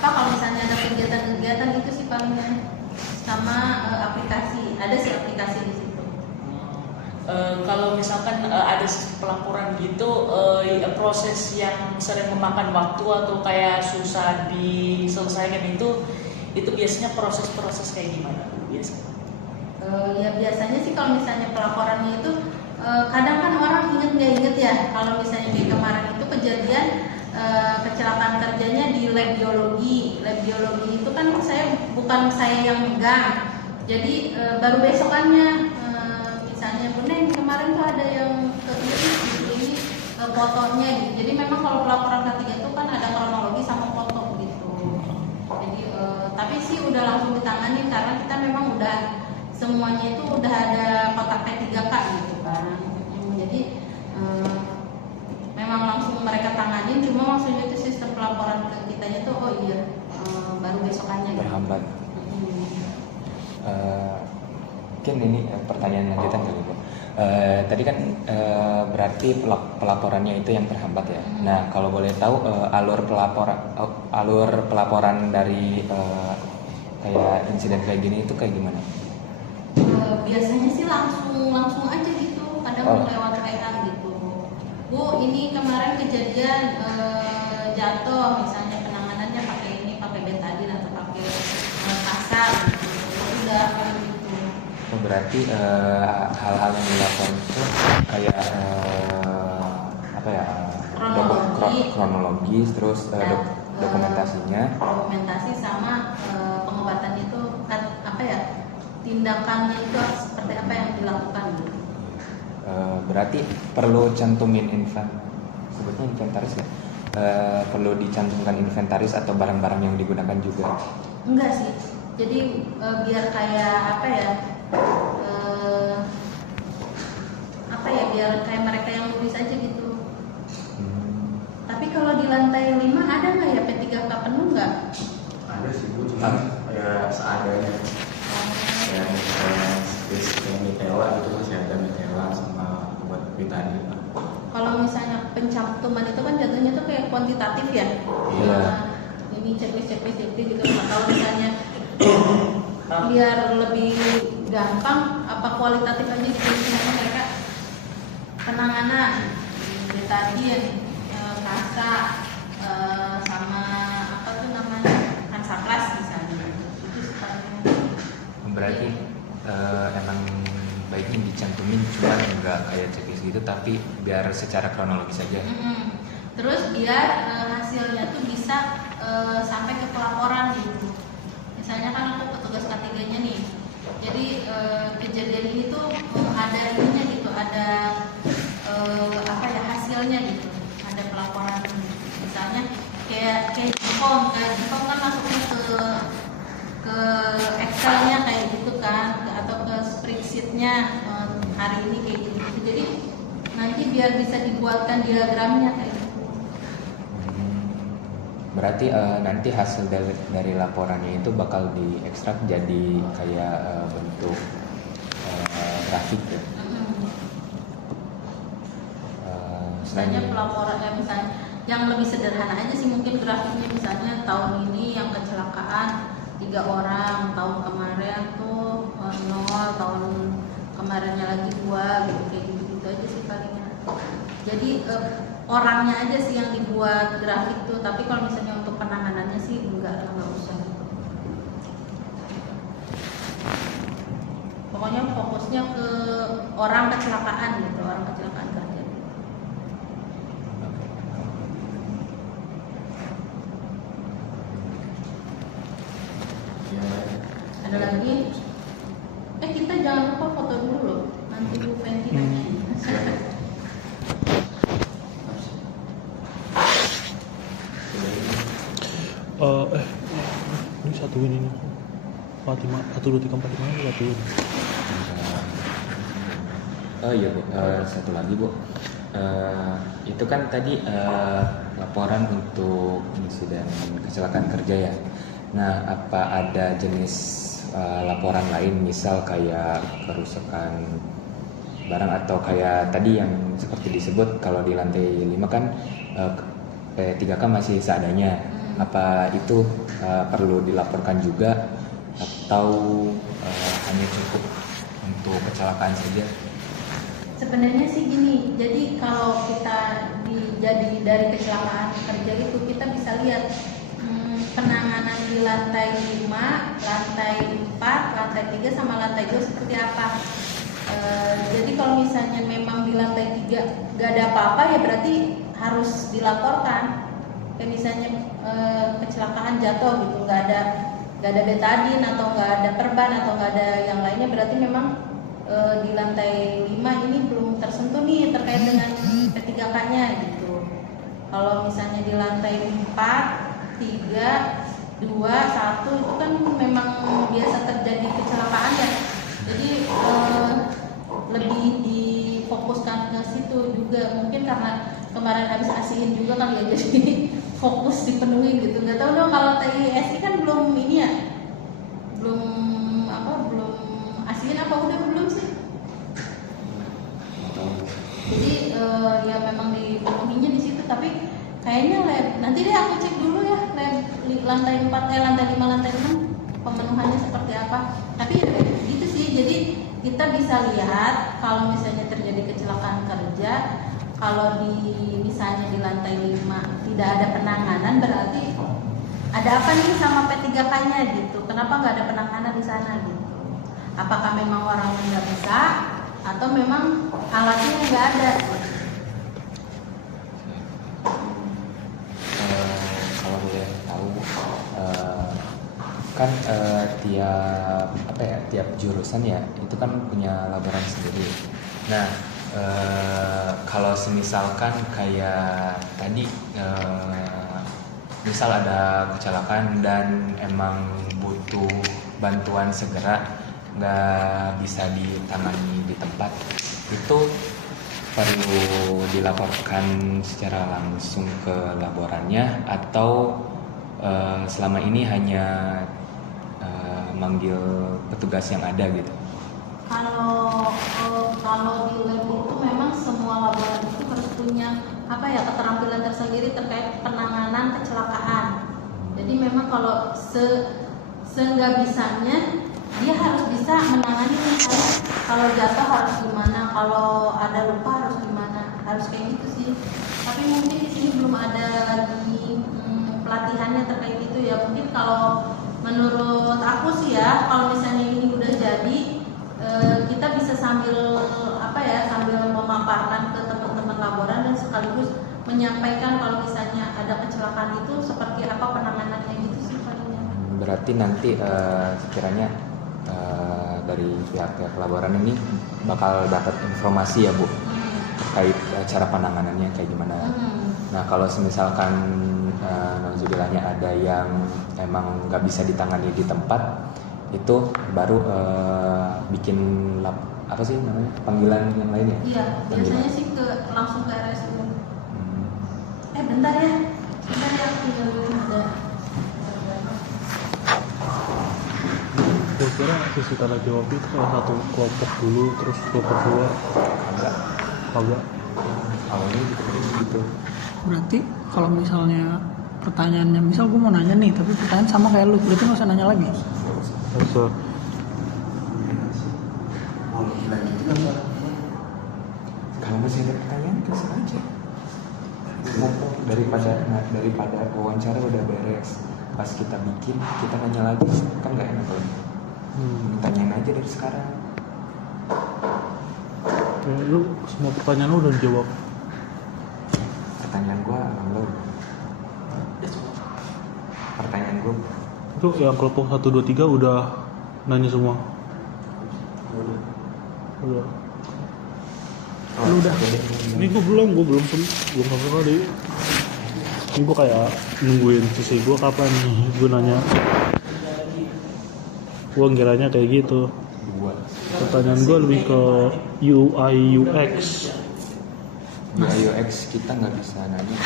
kalau misalnya ada kegiatan-kegiatan itu sih palingnya sama aplikasi, ada sih aplikasi di situ. Kalau misalkan ada pelaporan gitu, proses yang sering memakan waktu atau kayak susah diselesaikan itu biasanya proses-proses kayak gimana biasanya? Ya biasanya sih kalau misalnya pelaporannya itu kadang kan orang inget nggak inget ya. Kalau misalnya kayak kemarin itu kejadian kecelakaan kerjanya di lab biologi. Lab biologi itu kan bukan saya yang megang. Jadi baru besokannya misalnya Bu Neng kemarin tuh ada yang ke ini fotonya gitu. Jadi memang kalau pelaporan K3 itu kan ada kronologi sama foto gitu. Jadi tapi sih udah langsung ditangani karena kita memang udah semuanya itu udah ada kotak P3K gitu kan. Jadi memang langsung mereka tanganin, cuma maksudnya itu sistem pelaporan ke kitanya tuh baru besokannya gitu. Terhambat. Mungkin ini pertanyaan lanjutan kali Bu. Tadi kan berarti pelaporannya itu yang terhambat ya. Nah kalau boleh tahu alur pelaporan dari kayak insiden kayak gini itu kayak gimana? Biasanya sih langsung aja gitu, kadang lewat WA gitu. Bu ini kemarin kejadian jatuh, misalnya penanganannya pakai betadine atau pakai kasar gitu. Udah kayak gitu. Berarti hal-hal yang dilakukan itu kayak kronologis, terus dokumentasinya. Dokumentasi sama pengobatan itu apa ya, tindakannya itu seperti apa yang dilakukan gitu. Berarti perlu cantumin sebutnya inventaris ya? Perlu dicantumkan inventaris atau barang-barang yang digunakan juga? Enggak sih, jadi biar kayak apa ya, biar kayak mereka yang nulis aja gitu. Tapi kalau di lantai 5 ada nggak ya P3K penuh nggak? Ada sih Bu, cuma ya seadanya. Kayak mitela itu masih ada mitela sama buat vitani. Kalau misalnya pencantuman itu kan jatuhnya tuh kayak kuantitatif ya. Iya. Ini checklist gitu. Nah, kalau misalnya biar lebih gampang, apa kualitatif aja gitu, misalnya mereka penanganan, betadin, kasa, sama apa tuh namanya, kansaklas misalnya. Itu sebenarnya. Berarti emang baiknya dicantumin, cuma nggak kayak checklist gitu, tapi biar secara kronologis saja. Terus biar hasilnya tuh bisa sampai ke pelaporan gitu. Misalnya kan aku petugas K3-nya nih, jadi kejadian ini tuh ada ininya gitu, ada hasilnya gitu, ada pelaporan. Misalnya kayak Jipong kan masuknya ke Excel-nya kayak gitu kan, atau ke spreadsheet-nya hari ini kayak gitu. Jadi nanti biar bisa dibuatkan diagramnya kayak gitu. Berarti nanti hasil dari laporannya itu bakal diekstrak jadi kayak bentuk grafik ya. Misalnya pelaporan misalnya yang lebih sederhana aja sih mungkin grafiknya, misalnya tahun ini yang kecelakaan 3 orang, tahun kemarin tuh 0, tahun kemarinnya lagi 2 gitu, kayak gitu aja sih palingnya. Jadi orangnya aja sih yang dibuat grafik tuh, tapi kalau misalnya untuk penanganannya sih enggak usah. Pokoknya fokusnya ke orang kecelakaan gitu, orang kecelakaan kerja. Ada lagi? Kita jangan lupa foto dulu loh, nanti Bu Fenty nanyain. Ini satuin ini 1, 2, 3, 4, 5 satuin. Oh iya Bu, satu lagi Bu, itu kan tadi laporan untuk insiden kecelakaan kerja ya. Nah, apa ada jenis laporan lain, misal kayak kerusakan barang atau kayak tadi yang seperti disebut kalau di lantai 5 kan P3K masih seadanya. Apa itu perlu dilaporkan juga atau hanya cukup untuk kecelakaan saja? Sebenarnya sih gini, jadi kalau kita jadi dari kecelakaan kerja itu kita bisa lihat penanganan di lantai 5, lantai 4, lantai 3 sama lantai 2 seperti apa. Jadi kalau misalnya memang di lantai 3 gak ada apa-apa ya berarti harus dilaporkan. Kayak misalnya kecelakaan jatuh gitu, gak ada betadin atau gak ada perban atau gak ada yang lainnya, berarti memang di lantai 5 ini belum tersentuh nih terkait dengan P3K-nya gitu. Kalau misalnya di lantai 4, 3, 2, 1 itu kan memang biasa terjadi kecelakaan ya. Jadi lebih difokuskan ke situ juga, mungkin karena kemarin habis asihin juga kali ya, jadi fokus dipenuhi gitu. Nggak tahu dong kalau TISI kan belum ini ya, belum asihin apa udah belum sih. Jadi ya memang dipenuhinya di situ, tapi kayaknya lab nanti deh aku cek dulu ya lab lantai 4 lantai 5 lantai 6 pemenuhannya seperti apa. Tapi ya gitu sih, jadi kita bisa lihat kalau misalnya terjadi kecelakaan kerja, kalau misalnya di lantai 5 tidak ada penanganan, berarti ada apa nih sama P3K-nya gitu. Kenapa nggak ada penanganan di sana gitu? Apakah memang orangnya nggak bisa atau memang alatnya nggak ada? kan tiap jurusan ya itu kan punya laboran sendiri. Nah kalau semisalkan kayak tadi misal ada kecelakaan dan emang butuh bantuan segera, nggak bisa ditangani di tempat, itu perlu dilaporkan secara langsung ke laborannya atau selama ini hanya manggil petugas yang ada gitu. Kalau di lab itu memang semua laboratorium itu harus punya keterampilan tersendiri terkait penanganan kecelakaan. Jadi memang kalau seenggak bisanya dia harus bisa menangani kalau jatuh harus gimana, kalau ada luka harus gimana, harus kayak gitu sih. Tapi mungkin di sini belum ada lagi pelatihannya terkait itu ya. Mungkin kalau menurut aku sih ya, kalau misalnya ini udah jadi, kita bisa sambil memaparkan ke teman-teman laboran dan sekaligus menyampaikan kalau misalnya ada kecelakaan itu seperti apa penanganannya gitu sih palingnya. Berarti nanti sekiranya dari pihak laboran ini bakal dapat informasi ya Bu terkait cara penanganannya kayak gimana. Nah kalau misalkan nauzubillahnya ada yang emang nggak bisa ditangani di tempat, itu baru bikin panggilan yang lain ya? Iya, biasanya sih langsung ke RSUD. Bentar ya, aku tinggal dulu ada. Gue kira sisi tanda jawab itu kayak satu kelompok dulu terus kelompok dua. Agak. Awalnya gitu. Berarti kalau misalnya pertanyaannya, misal gue mau nanya nih tapi pertanyaan sama kayak lu, berarti nggak usah nanya lagi. Bisa. Kalau masih ada pertanyaan terus aja. Mumpung daripada wawancara udah beres, pas kita bikin kita nanya lagi kan nggak enak loh. Tanyain aja dari sekarang. Lu semua pertanyaan lu udah dijawab. Pertanyaan gua belum. Pertanyaan gua Itu yang kelompok 1, 2, 3 udah nanya semua. Udah. Lu udah. Ini gue belum sama kali. Ini gue kayak nungguin sisi gue kapan nih gue nanya. Gue ngiranya kayak gitu. dua. Pertanyaan gue lebih ke UI UX. UI UX kita nggak bisa nanya.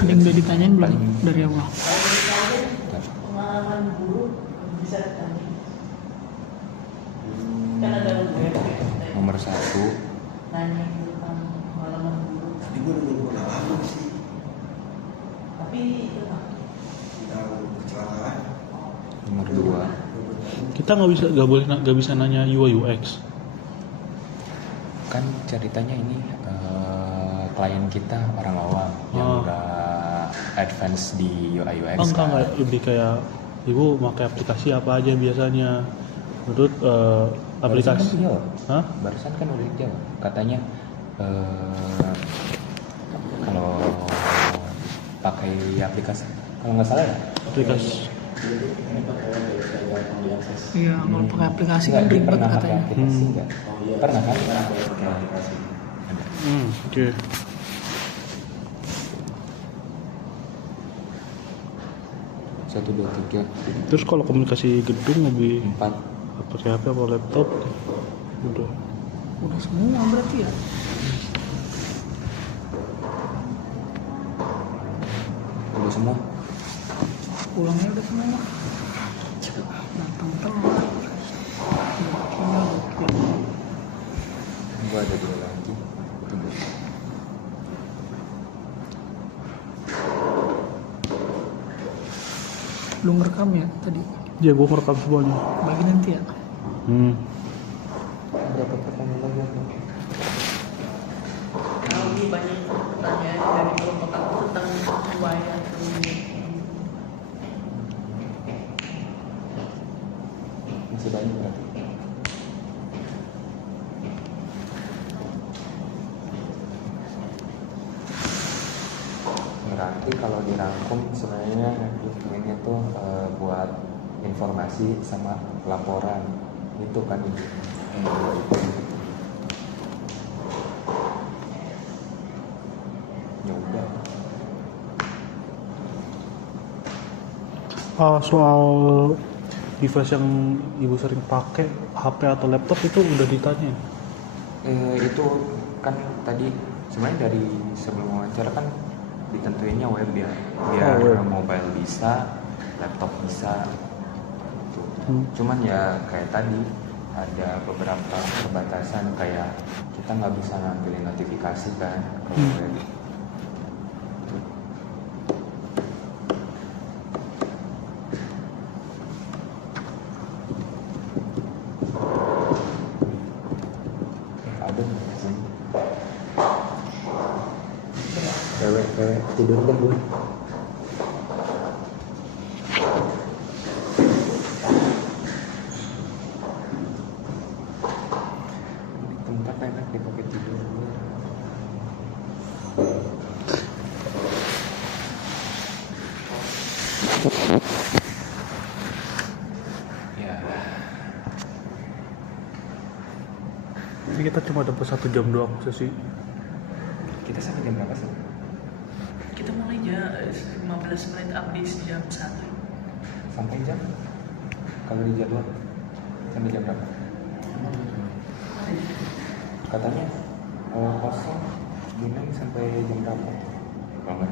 Ada yang udah ditanyain belum dari awal? Pengalaman guru bisa ditanya. Kan ada Nomor 1 nanya tentang pengalaman guru. Tadi gue nunggu pengalaman sih. Tapi Tentang kecelakaan. nomor 2 Kita nggak bisa nanya UI UX. kan ceritanya ini klien kita orang awam yang nggak advance di UI UX. Enggak lebih kayak ibu pakai aplikasi apa aja biasanya. Menurut aplikasi. Barusan kan udah dijawab. Katanya kalau pakai aplikasi, kalau nggak salah ya. Aplikasi. Iya, kalau pakai aplikasi Nggak, kan dia ribet pernah pakai katanya. aplikasi nggak? Pernah kan? Pakai aplikasi. Oke. Satu, dua, tiga, Terus kalau komunikasi gedung lebih 4. pakai HP atau laptop? Udah. Udah semua berarti ya. Udah semua. Pulangnya udah semua. Datang telat. Gua ada 2 lagi. Tunggu. Lu ngerekam ya tadi? Ya gue merekam semuanya. Bagi nanti ya. Berapa pertanyaan lagi aku? lebih banyak pertanyaan dari kelompok aku tentang UI atau Masih banyak berarti. Berarti kalau dirangkum sebenarnya instrumennya tuh buat informasi sama laporan itu kan Ibu. Ya udah. Soal device yang ibu sering pakai, HP atau laptop itu udah ditanya. Itu kan tadi sebenarnya dari sebelum wawancara kan ditentuinnya web ya, biar web. mobile bisa, laptop bisa. Gitu. Cuman ya kayak tadi ada beberapa kerbatasan kayak kita nggak bisa ngambilin notifikasi kan kalau web. Ada nggak sih? Cewek tidur deh Bu. Ini tempat enak dipakai tidur Bu. Ya, Ini kita cuma dapat 1 jam doang sesi. kita sampai jam berapa sih? Kita mulai aja 15 menit habis jam 1. Sampai jam? Kalau di jadwal sampai jam berapa? Katanya kosong gini sampai jam berapa? Banget.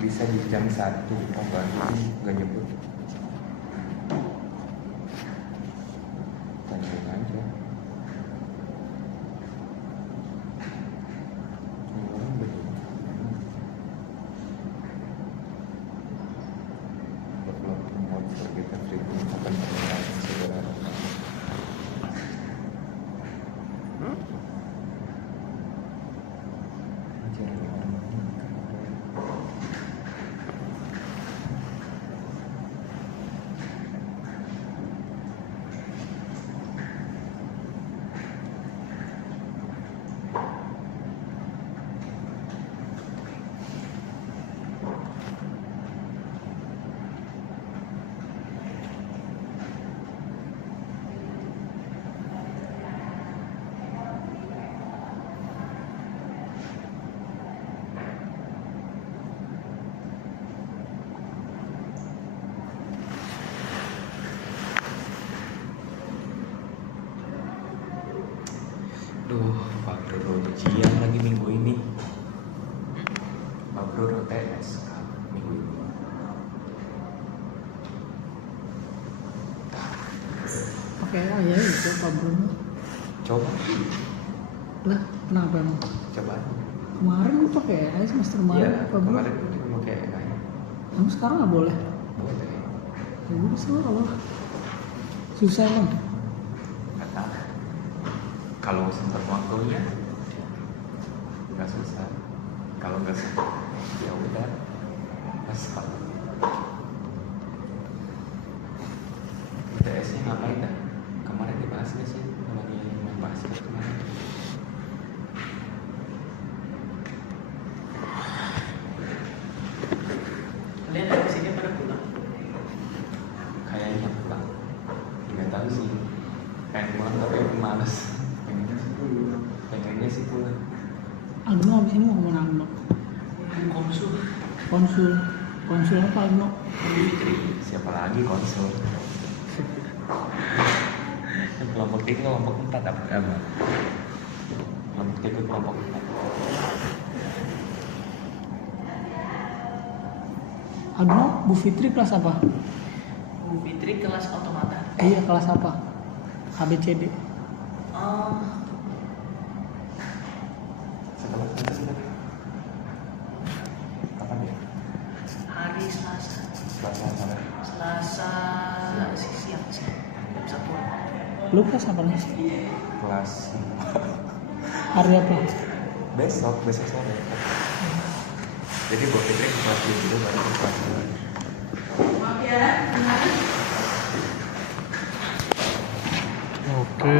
Bisa di jam 1 nggak nyebut. Tanyain aja. Duh, Pak Bro ujian lagi minggu ini. Pak Bro UTS minggu ini. Pakai ya itu Pak Bruno. Coba, Lah, kenapa emang? coba. Kemarin lu pakai AI semester kemarin Iya, Pak Bruno. kemarin cuma kayak nanya. Kamu sekarang nggak boleh. Boleh. Ya udah salah. Susah emang. Kata kalau sempat waktunya nggak susah. Kalau nggak susah, ya udah. Asal. UTS-nya ngapain dah? Kemarin dibahas nggak sih? Lagi main basket kemarin. Kalian dari sini pada pulang. Kayaknya pulang. Nggak tahu sih. Pengen pulang tapi malas. Pengennya sih pulang. Agno abis ini mau kemana Agno? Konsul. Konsul apa Agno? Siapa lagi konsul? Kelompok 3, kelompok 4 apa kabar? Kelompok 3, kelompok 4. Agno, Bu Fitri kelas apa? Bu Fitri kelas otomata. Iya kelas apa? ABCD. Setelah itu sudah. Kapan ya? Hari Selasa. Selasa sampai Selasa siang sih. Jam 1. Lu kelas apa nih? kelas Hari apa? besok sore. Jadi buat Fitri ke kelas dulu baru ke kelas 2. Maaf ya, benar. Oke,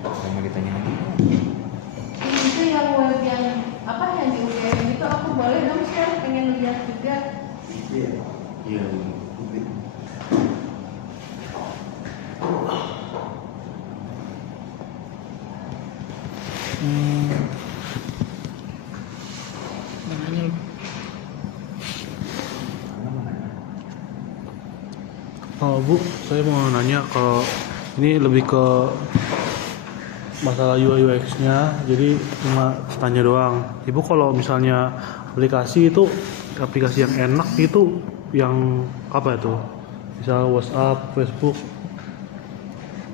Yang mau ditanya lagi? UB ya? Iya. UB. Namanya Oh Bu, saya mau nanya kalau ini lebih ke masalah UI UX-nya, jadi cuma tanya doang. Ibu kalau misalnya aplikasi itu, aplikasi yang enak itu yang apa itu? Misal WhatsApp, Facebook,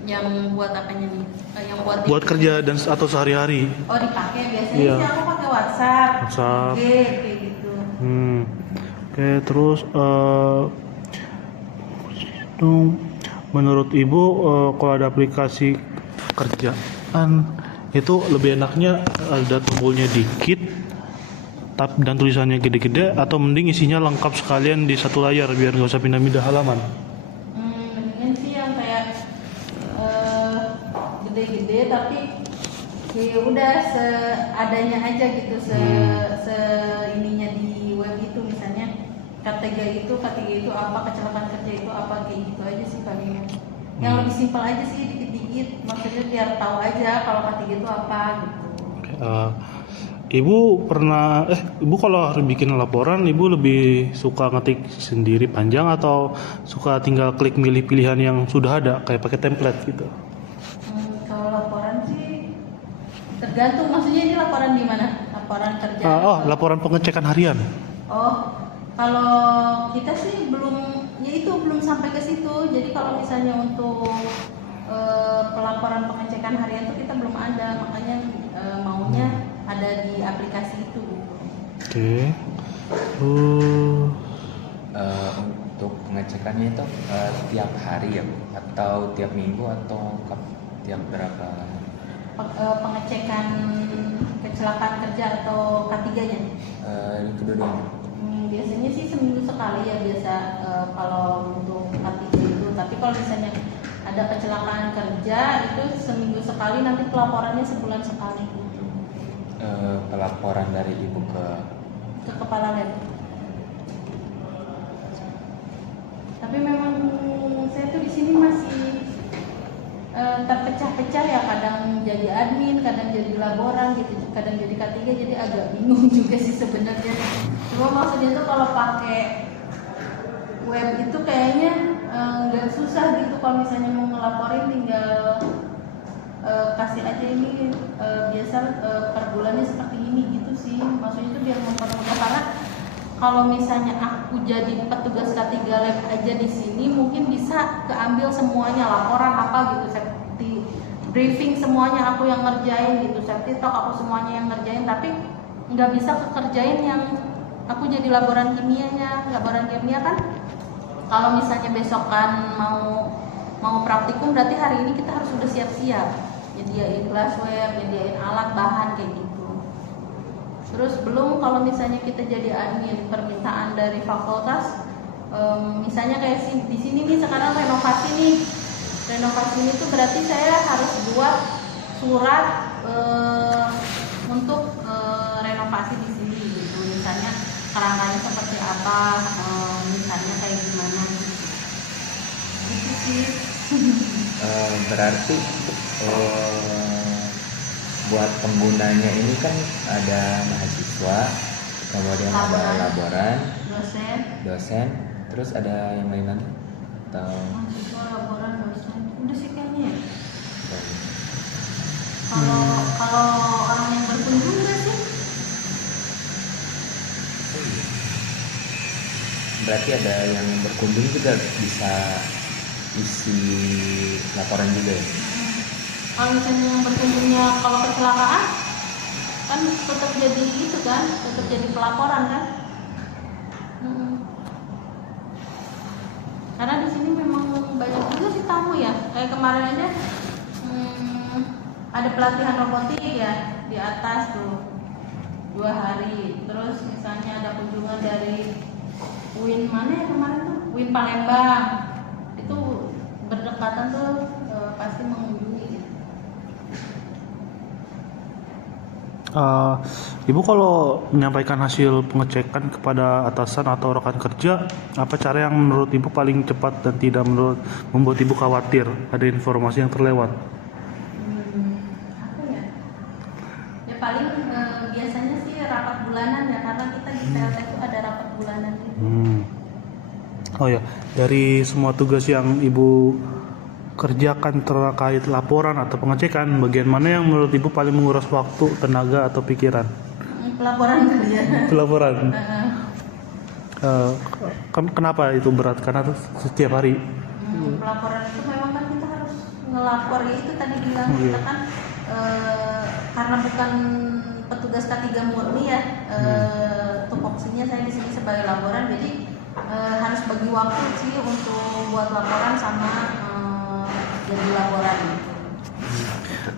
Yang buat apanya nih? Yang buat buat kerja dan atau sehari-hari. Oh dipakai biasanya Iya. sih aku pakai WhatsApp. WhatsApp. Oke, kayak gitu. Oke, terus menurut Ibu kalau ada aplikasi kerjaan itu lebih enaknya ada tombolnya dikit dan tulisannya gede-gede atau mending isinya lengkap sekalian di satu layar biar nggak usah pindah-pindah halaman? Mendingan sih yang kayak gede-gede tapi ya udah seadanya aja gitu, se ininya di web itu, misalnya K3 itu apa, kecelakaan kerja itu apa, kayak gitu aja sih paling. Yang lebih simpel aja sih, dikit-dikit, maksudnya biar tahu aja kalau K3 itu apa gitu. Ibu pernah Ibu kalau bikin laporan Ibu lebih suka ngetik sendiri panjang atau suka tinggal klik milih pilihan yang sudah ada kayak pakai template gitu? Kalau laporan sih tergantung, maksudnya ini laporan di mana? Laporan kerja. Laporan pengecekan harian. Oh, kalau kita sih belum sampai ke situ. Jadi kalau misalnya untuk pelaporan pengecekan harian itu kita belum ada, makanya maunya ada di aplikasi itu. Oke. Untuk pengecekannya itu tiap hari ya Bu? Atau tiap minggu atau tiap berapa? Pengecekan kecelakaan kerja atau K3-nya? Kedua-duanya. Biasanya sih seminggu sekali ya biasa kalau untuk K3 itu. Tapi kalau misalnya ada kecelakaan kerja itu seminggu sekali, nanti pelaporannya sebulan sekali. Pelaporan dari Ibu ke Kepala lab. Tapi memang saya tuh di sini masih terpecah-pecah ya, kadang jadi admin, kadang jadi laboran gitu, kadang jadi K3, jadi agak bingung juga sih sebenarnya. Cuma maksudnya tuh kalau pakai web itu kayaknya nggak susah gitu, kalau misalnya mau ngelaporin tinggal kasih aja ini biasa per bulannya seperti ini gitu sih. Maksudnya itu biar mempermudah, karena kalau misalnya aku jadi petugas K3 lab aja di sini mungkin bisa keambil semuanya, laporan apa gitu, safety briefing semuanya aku yang ngerjain gitu, safety talk aku semuanya yang ngerjain, tapi nggak bisa kekerjain yang aku jadi laboran kimianya. Laboran kimia kan kalau misalnya besokan mau praktikum berarti hari ini kita harus sudah siap-siap, nyediain glassware, nyediain alat bahan kayak gitu. Terus belum kalau misalnya kita jadi admin permintaan dari fakultas, misalnya kayak di sini nih sekarang renovasi nih. Renovasi ini tuh berarti saya harus buat surat untuk renovasi di sini gitu. Misalnya kerangkanya seperti apa, misalnya kayak gimana gitu sih. Berarti buat penggunanya ini kan ada mahasiswa, kemudian ada laboran, dosen, terus ada yang lain lagi atau mahasiswa, laboran, dosen, udah sih kayaknya ya. Kalau orang yang berkunjung nggak sih? berarti ada yang berkunjung juga bisa isi laporan juga ya? Kalau misalnya yang berkunjungnya kalau kecelakaan kan tetap jadi itu kan, tetap jadi pelaporan kan. Karena di sini memang banyak juga sih tamu ya. Kayak kemarin aja ada pelatihan robotik ya di atas tuh 2 hari. Terus misalnya ada kunjungan dari UIN mana ya kemarin tuh, UIN Palembang, itu berdekatan tuh pasti mengunjungi. Eh, Ibu kalau menyampaikan hasil pengecekan kepada atasan atau rekan kerja, apa cara yang menurut Ibu paling cepat dan tidak membuat Ibu khawatir ada informasi yang terlewat? Apa ya? Ya paling biasanya sih rapat bulanan ya, karena kita di PLT itu ada rapat bulanan gitu. Oh ya, dari semua tugas yang Ibu kerjakan terkait laporan atau pengecekan, bagian mana yang menurut Ibu paling menguras waktu, tenaga, atau pikiran? Pelaporan kali ya. Pelaporan. Kenapa itu berat? Karena setiap hari. Pelaporan itu memang kan kita harus ngelapor ya, itu tadi bilang kita kan karena bukan petugas K3 murni ya, tupoksinya saya di sini sebagai laporan, jadi harus bagi waktu sih untuk buat laporan sama jadi laporan gitu.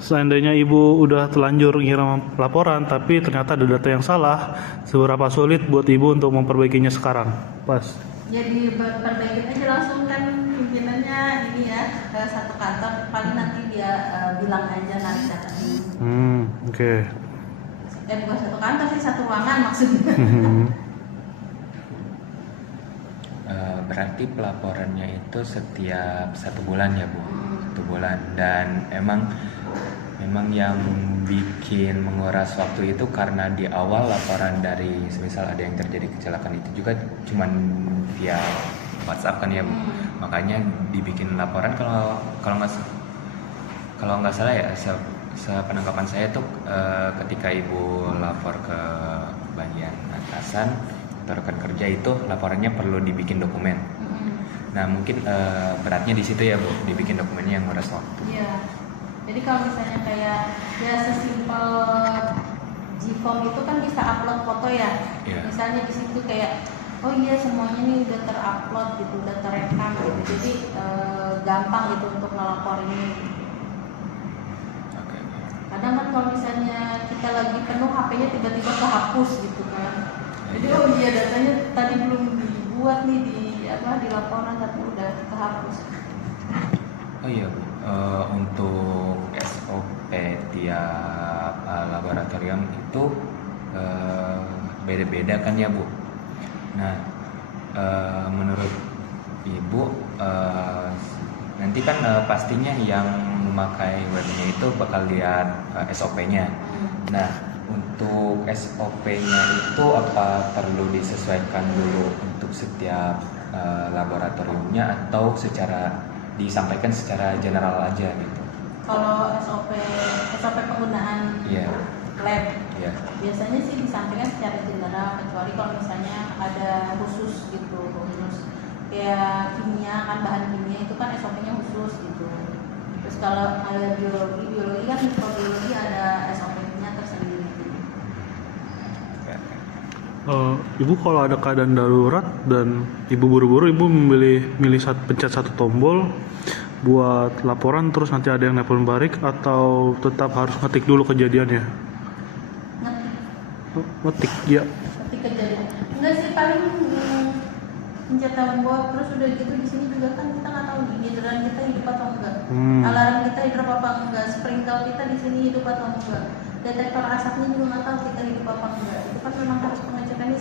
Seandainya Ibu udah telanjur ngirim laporan tapi ternyata ada data yang salah, seberapa sulit buat Ibu untuk memperbaikinya sekarang? Pas. Jadi perbaikin aja langsung, kan pimpinannya ini ya ke satu kantor, paling nanti dia bilang aja nanti datanya. Oke. Bukan satu kantor sih, satu ruangan maksudnya. Berarti pelaporannya itu setiap 1 bulan ya Bu? 1 bulan. Dan memang yang bikin menguras waktu itu karena di awal laporan dari semisal ada yang terjadi kecelakaan itu juga cuman via WhatsApp kan ya Bu? Makanya dibikin laporan kalau nggak salah ya, sepenangkapan saya tuh ketika Ibu lapor ke bagian atasan atau rekan kerja itu laporannya perlu dibikin dokumen. Nah mungkin beratnya di situ ya Bu, dibikin dokumennya yang nguras waktu. Iya. Jadi kalau misalnya kayak ya sesimpel Gform itu kan bisa upload foto ya. Iya. Misalnya di situ kayak oh iya semuanya nih udah terupload gitu, udah terekam gitu. Jadi gampang gitu untuk ngelaporinnya. Oke. Kadang kan kalau misalnya kita lagi penuh HP-nya tiba-tiba kehapus gitu kan. Jadi oh iya datanya tadi belum dibuat nih di laporan tapi udah kehapus. Oh iya Bu, untuk SOP tiap laboratorium itu beda-beda kan ya Bu. Nah menurut Ibu nanti kan pastinya yang memakai webnya itu bakal lihat SOP-nya. Nah untuk SOP-nya itu apa perlu disesuaikan dulu untuk setiap laboratoriumnya atau disampaikan secara general aja gitu? Kalau SOP penggunaan lab, biasanya sih disampaikan secara general, kecuali kalau misalnya ada khusus gitu, kayak kimia kan, bahan kimia itu kan SOP-nya khusus gitu. Terus kalau ada biologi kan mikrobiologi ada SOP-nya tersendiri. Ibu kalau ada keadaan darurat dan Ibu buru-buru, Ibu pencet satu tombol buat laporan, terus nanti ada yang nelpon balik, atau tetap harus ngetik dulu kejadiannya? Ngetik ya. Ngetik kejadian. Enggak sih, paling pencet tombol, terus udah gitu di sini juga kan kita nggak tahu hidran kita hidup atau enggak, alarm kita hidup apa enggak, sprinkle kita di sini hidup atau enggak, detektor asapnya juga nggak tahu kita hidup apa enggak. Itu kan memang harus pengecekannya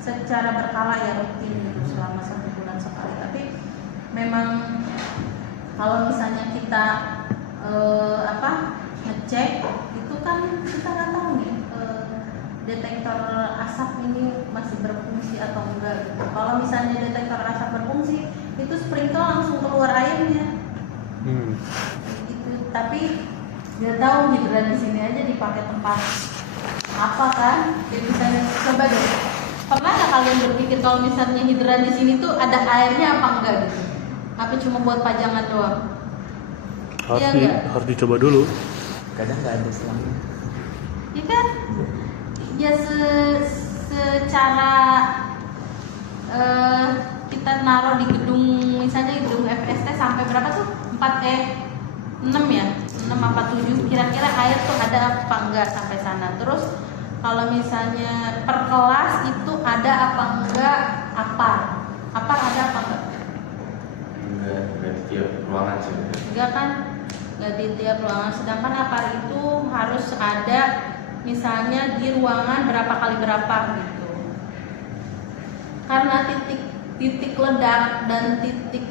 secara berkala ya, rutin gitu selama 1 bulan sekali. Tapi memang kalau misalnya kita ngecek itu kan kita nggak tahu nih detektor asap ini masih berfungsi atau enggak gitu. Kalau misalnya detektor asap berfungsi, itu sprinkle langsung keluar airnya. Gitu. Tapi nggak tahu hidran di sini aja dipakai tempat apa kan? Jadi misalnya coba deh, pernah nggak kalian berpikir kalau misalnya hidran di sini tuh ada airnya apa enggak gitu? Apa cuma buat pajangan doang? Harus dicoba dulu. Kadang nggak ada selangnya. Iya kan? Ya secara kita naruh di gedung, misalnya gedung FST sampai berapa tuh? 6 ya? 6 apa 7, kira-kira air tuh ada apa enggak sampai sana. Terus kalau misalnya per kelas itu ada apa enggak, apa ada apa enggak? Enggak di tiap ruangan sih. Enggak kan? Enggak di tiap ruangan. Sedangkan apa itu harus ada misalnya di ruangan berapa kali berapa gitu. Karena titik ledak dan titik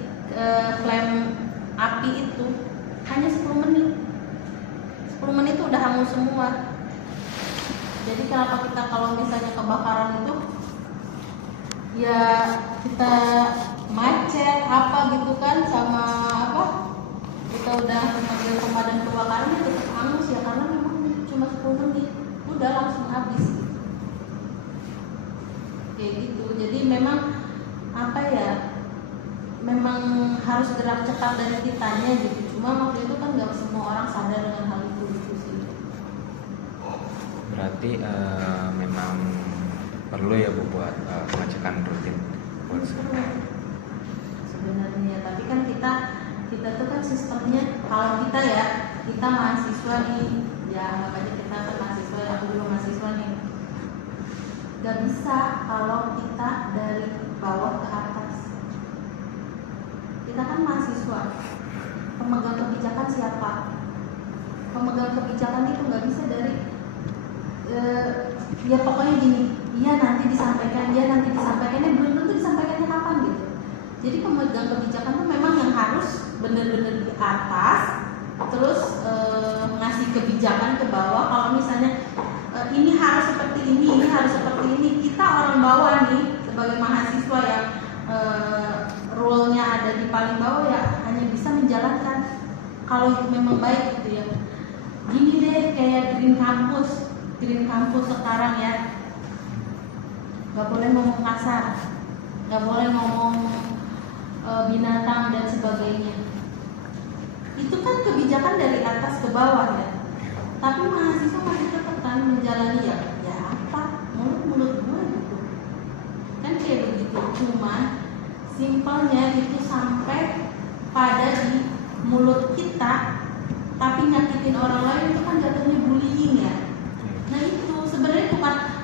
flame api itu hanya 10 menit. 10 menit itu udah hangus semua. Jadi kenapa kita kalau misalnya kebakaran itu ya kita macet apa gitu kan, sama apa kita udah memanggil pemadam kebakaran ya tetap hangus ya, karena memang cuma 10 menit udah langsung habis kayak gitu. Jadi memang apa ya, memang harus gerak cepat dari kitanya gitu. Cuma waktu itu kan nggak semua orang sadar dengan hal itu gitu sih. Berarti memang perlu ya Bu buat pengecekan rutin buat Sebenarnya, tapi kan kita tuh kan sistemnya, kalau kita ya, kita mahasiswa nih, ya anggap aja kita kan mahasiswa, aku juga mahasiswa nih, gak bisa kalau kita dari bawah ke atas. Kita kan mahasiswa, pemegang kebijakan siapa? Pemegang kebijakan itu gak bisa dari ya pokoknya gini, iya nanti disampaikan, ya belum tentu disampaikannya kapan gitu. Jadi pemegang kebijakan itu memang yang harus benar-benar di atas, terus ngasih kebijakan ke bawah. Kalau misalnya ini harus seperti ini harus seperti ini, kita orang bawah nih sebagai mahasiswa yang role-nya ada di paling bawah ya hanya bisa menjalankan kalau itu memang baik gitu ya. Gini deh kayak Green Campus sekarang ya, nggak boleh ngomong kasar, nggak boleh ngomong binatang dan sebagainya. Itu kan kebijakan dari atas ke bawah ya. Tapi mahasiswa masih tetap kan menjalani ya apa mulut gue gitu. Kan kayak begitu. Cuma simpelnya itu sampai pada di mulut kita, tapi nyakitin orang lain itu kan jatuhnya bullying ya. Nah itu sebenarnya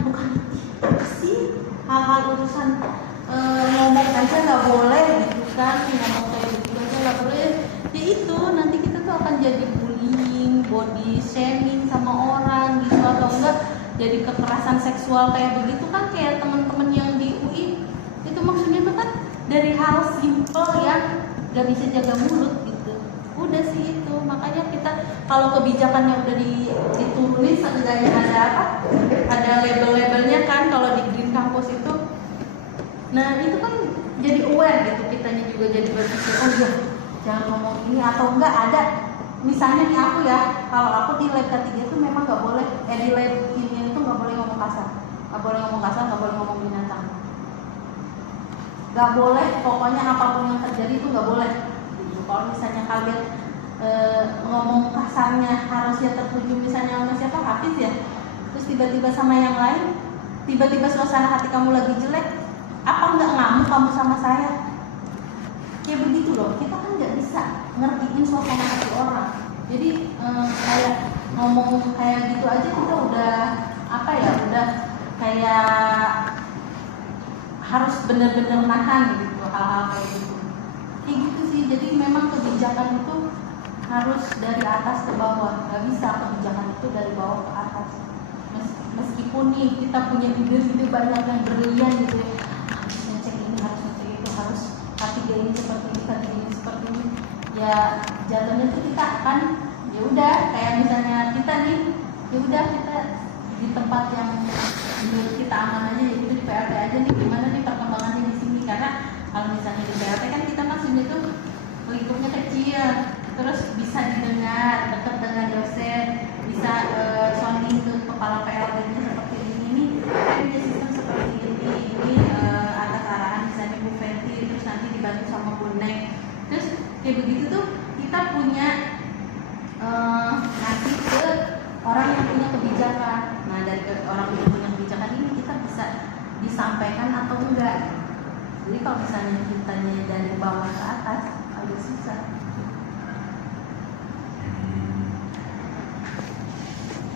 bukan apa sih, hal-hal urusan ngomong aja nggak boleh gitu kan, ngomong kayak gitu aja nggak boleh. Ya itu nanti kita tuh akan jadi bullying, body shaming sama orang gitu, atau enggak jadi kekerasan seksual kayak begitu kan, kayak teman-teman yang di UI itu maksudnya tuh kan dari hal simple yang nggak bisa jaga mulut gitu. Udah sih itu, makanya kita kalau kebijakannya udah diturunin seenggaknya ada apa? Ada label-labelnya kan kalau di Green Campus itu. Nah itu kan jadi aware gitu, kitanya juga jadi berpikir, oh iya jangan ngomong ini, atau enggak ada. Misalnya nih aku ya, kalau aku di lab K3 itu memang nggak boleh, di lab kimia itu nggak boleh ngomong kasar, nggak boleh ngomong binatang, nggak boleh, pokoknya apapun yang terjadi itu nggak boleh. Kalau misalnya kalian ngomong kasarnya harusnya tertuju misalnya sama siapa, Hafiz ya, terus tiba-tiba sama yang lain, tiba-tiba suasana hati kamu lagi jelek, apa nggak ngamuk kamu sama saya? Kayak begitu loh, kita kan nggak bisa ngertiin suasana hati orang. Jadi kayak ngomong kayak gitu aja kita udah apa ya, udah kayak harus bener-bener nahan gitu hal-hal kayak gitu. Kayak gitu sih, jadi memang kebijakan itu harus dari atas ke bawah, nggak bisa kebijakan itu dari bawah ke atas. Meskipun nih kita punya ide-ide banyak yang brilian gitu ya, harus ngecek ini, harus ngecek itu, harus K3 ini seperti ini, K3 ini seperti ini, ya jatuhnya tuh kita akan ya udah kayak misalnya kita nih, ya udah kita di tempat yang menurut kita aman aja, ya itu di PLT aja nih, gimana nih perkembangannya di sini. Karena kalau misalnya di PLT kan kita maksudnya tuh lingkupnya kecil, terus bisa didengar, dekat dengan dosen, bisa sounding ke kepala PLT-nya seperti ini nih, punya sistem seperti ini atas arahan misalnya Bu Fenty, terus nanti dibantu sama Bu Nek, terus kayak begitu tuh kita punya ngasih ke orang yang punya kebijakan. Nah dari orang yang punya kebijakan ini kita bisa disampaikan atau enggak. Jadi kalau misalnya kitanya dari bawah ke atas agak susah.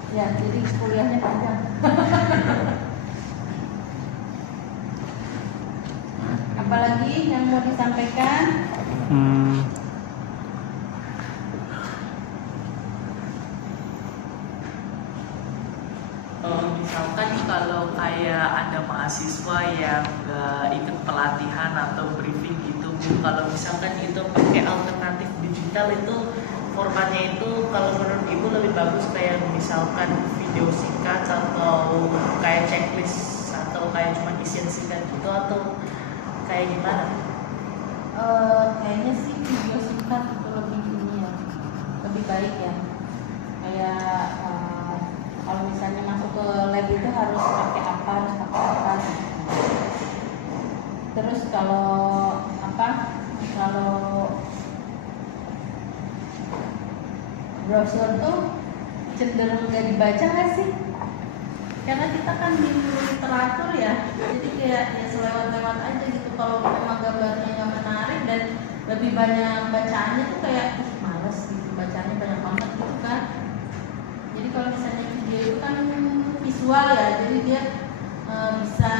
Ya, jadi kuliahnya panjang. Apalagi yang mau disampaikan? atau kayak ada mahasiswa yang nggak ikut pelatihan atau briefing gitu Bu, kalau misalkan itu pakai alternatif digital itu formatnya itu kalau menurut Ibu lebih bagus kayak misalkan video singkat atau kayak checklist atau kayak cuma isian singkat gitu atau kayak gimana? Kayaknya sih video singkat itu lebih ini ya, lebih baik ya. Kayak kalau misalnya masuk ke lab itu harus pakai apa, harus pakai apa. Terus kalau brosur tuh cenderung nggak dibaca nggak sih? Karena kita kan di literatur ya, jadi kayak ya selewat-lewat aja gitu. Kalau memang gambarnya nggak menarik dan lebih banyak bacaannya tuh kayak males gitu, bacaannya banyak banget gitu kan. Jadi kalau misalnya video itu kan visual ya, jadi dia bisa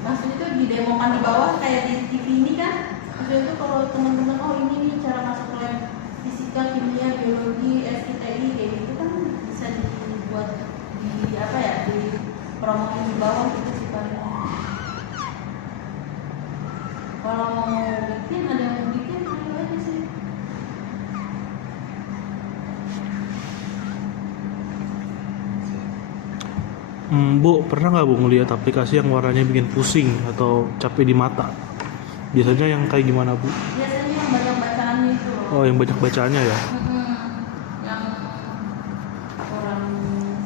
maksudnya itu didemokan di bawah kayak di TV ini kan. Maksudnya itu kalau teman-teman ini nih cara masuk lab fisika, kimia, biologi, SITI kayak gitu kan bisa dibuat di promosi di bawah gitu sih paling. Kalau mau bikin ada yang mau bikin ayo aja sih. Bu, pernah nggak Bu ngelihat aplikasi yang warnanya bikin pusing atau capek di mata? Biasanya yang kayak gimana Bu? Biasanya yang banyak bacaannya itu loh. Oh, yang banyak bacaannya ya? Yang kurang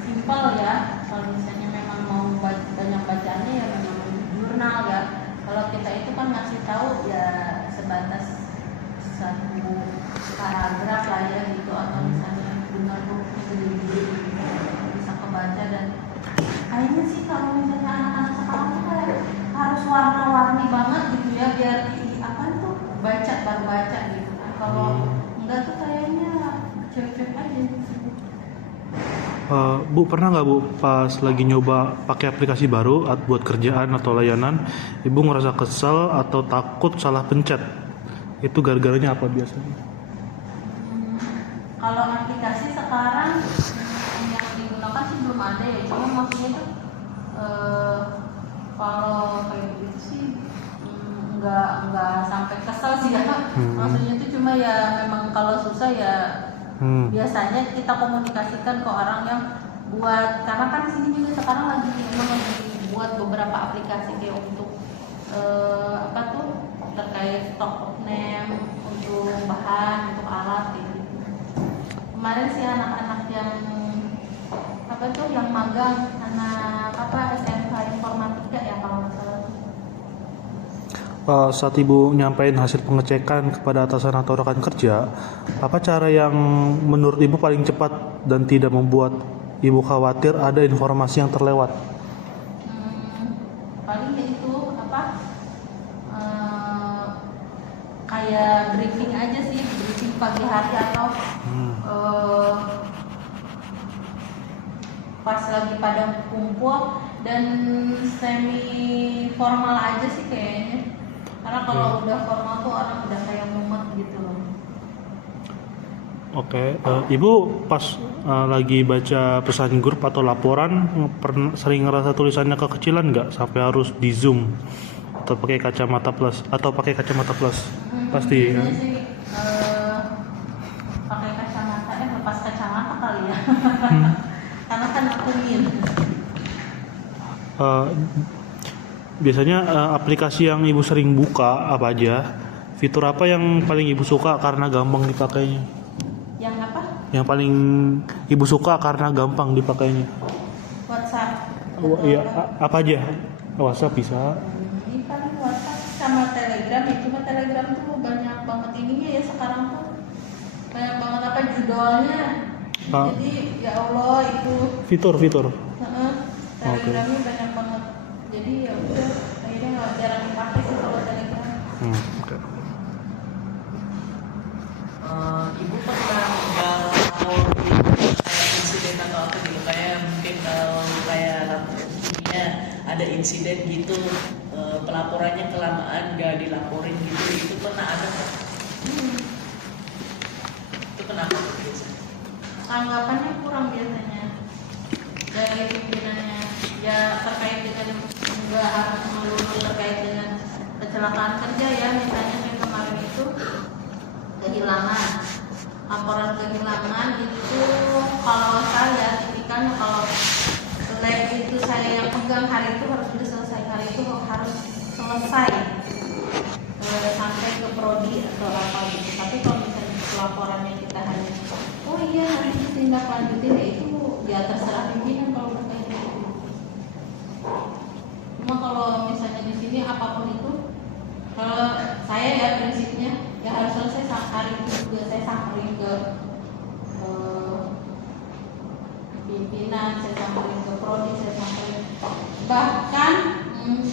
simpel ya. Kalau misalnya memang mau banyak bacaannya ya memang jurnal ya. Kalau kita itu kan ngasih tahu ya sebatas satu paragraf lah ya gitu, atau misalnya benar buku gede-gede bisa kebaca. Dan kayaknya sih kalau misalnya anak-anak sekarang tuh kayak harus warna-warni banget gitu ya biar baru baca gitu. Kalau enggak tuh kayaknya cek-cek aja gitu. Bu, pernah nggak Bu pas lagi nyoba pakai aplikasi baru buat kerjaan atau layanan, Ibu ngerasa kesel atau takut salah pencet? Itu gara-garanya apa biasanya? Kalau aplikasi sekarang yang digunakan sih belum ada ya. Cuma maksudnya tuh kalau kayak begitu sih nggak sampai kesel sih ya. Maksudnya tuh cuma ya memang kalau susah ya biasanya kita komunikasikan ke orang yang buat, karena kan sini juga sekarang lagi buat beberapa aplikasi kayak untuk terkait stock name, untuk bahan, untuk alat gitu. Kemarin sih anak-anak yang yang magang, anak SMK informatika ya kalau nggak salah. Saat Ibu nyampain hasil pengecekan kepada atasan atau rekan kerja, apa cara yang menurut Ibu paling cepat dan tidak membuat Ibu khawatir ada informasi yang terlewat? Paling itu kayak briefing aja sih, briefing pagi hari atau pas lagi pada kumpul, dan semi formal aja sih kayaknya. Karena kalau udah formal tuh orang udah kayak mumet gitu loh. Oke, Ibu pas lagi baca pesan grup atau laporan sering ngerasa tulisannya kekecilan nggak sampai harus di zoom atau pakai kacamata plus pasti Biasanya ya. sih pakai kacamata, lepas kacamata kali ya. Karena kan aku Biasanya aplikasi yang Ibu sering buka apa aja? Fitur apa yang paling Ibu suka karena gampang dipakainya? Yang apa? Yang paling Ibu suka karena gampang dipakainya? WhatsApp. Iya, apa aja? WhatsApp bisa. Ini paling WhatsApp sama Telegram ya. Cuma Telegram tuh banyak banget ininya ya sekarang tuh. Banyak banget judulnya. Jadi ya Allah itu. Fitur. Telegramnya banyak banget. Jadi ya udah akhirnya nggak jarang dipakai sih kalau Telegram. Okay. Ibu pernah ngalamin kayak insiden atau apa gitu, kayak mungkin kalau kayak kimia ada insiden gitu, pelaporannya kelamaan nggak dilaporin gitu, itu pernah ada nggak? Itu kenapa biasanya? Tanggapannya kurang biasanya dari pimpinannya. kehilangan. Laporan kehilangan itu kalau saya tipikalnya kalau lab itu saya yang pegang hari itu harus sudah selesai, hari itu harus selesai sampai ke prodi atau apa gitu. Tapi kalau misalnya laporannya kita hanya oh iya nanti ditindak lanjutin ya itu ya terserah pimpinan kalau udah kayak gitu. Cuma kalau misalnya di sini apapun itu kalau saya ya prinsipnya ya harus selesai hari itu juga saya samperin ke pimpinan, saya samperin ke prodi, saya samperin bahkan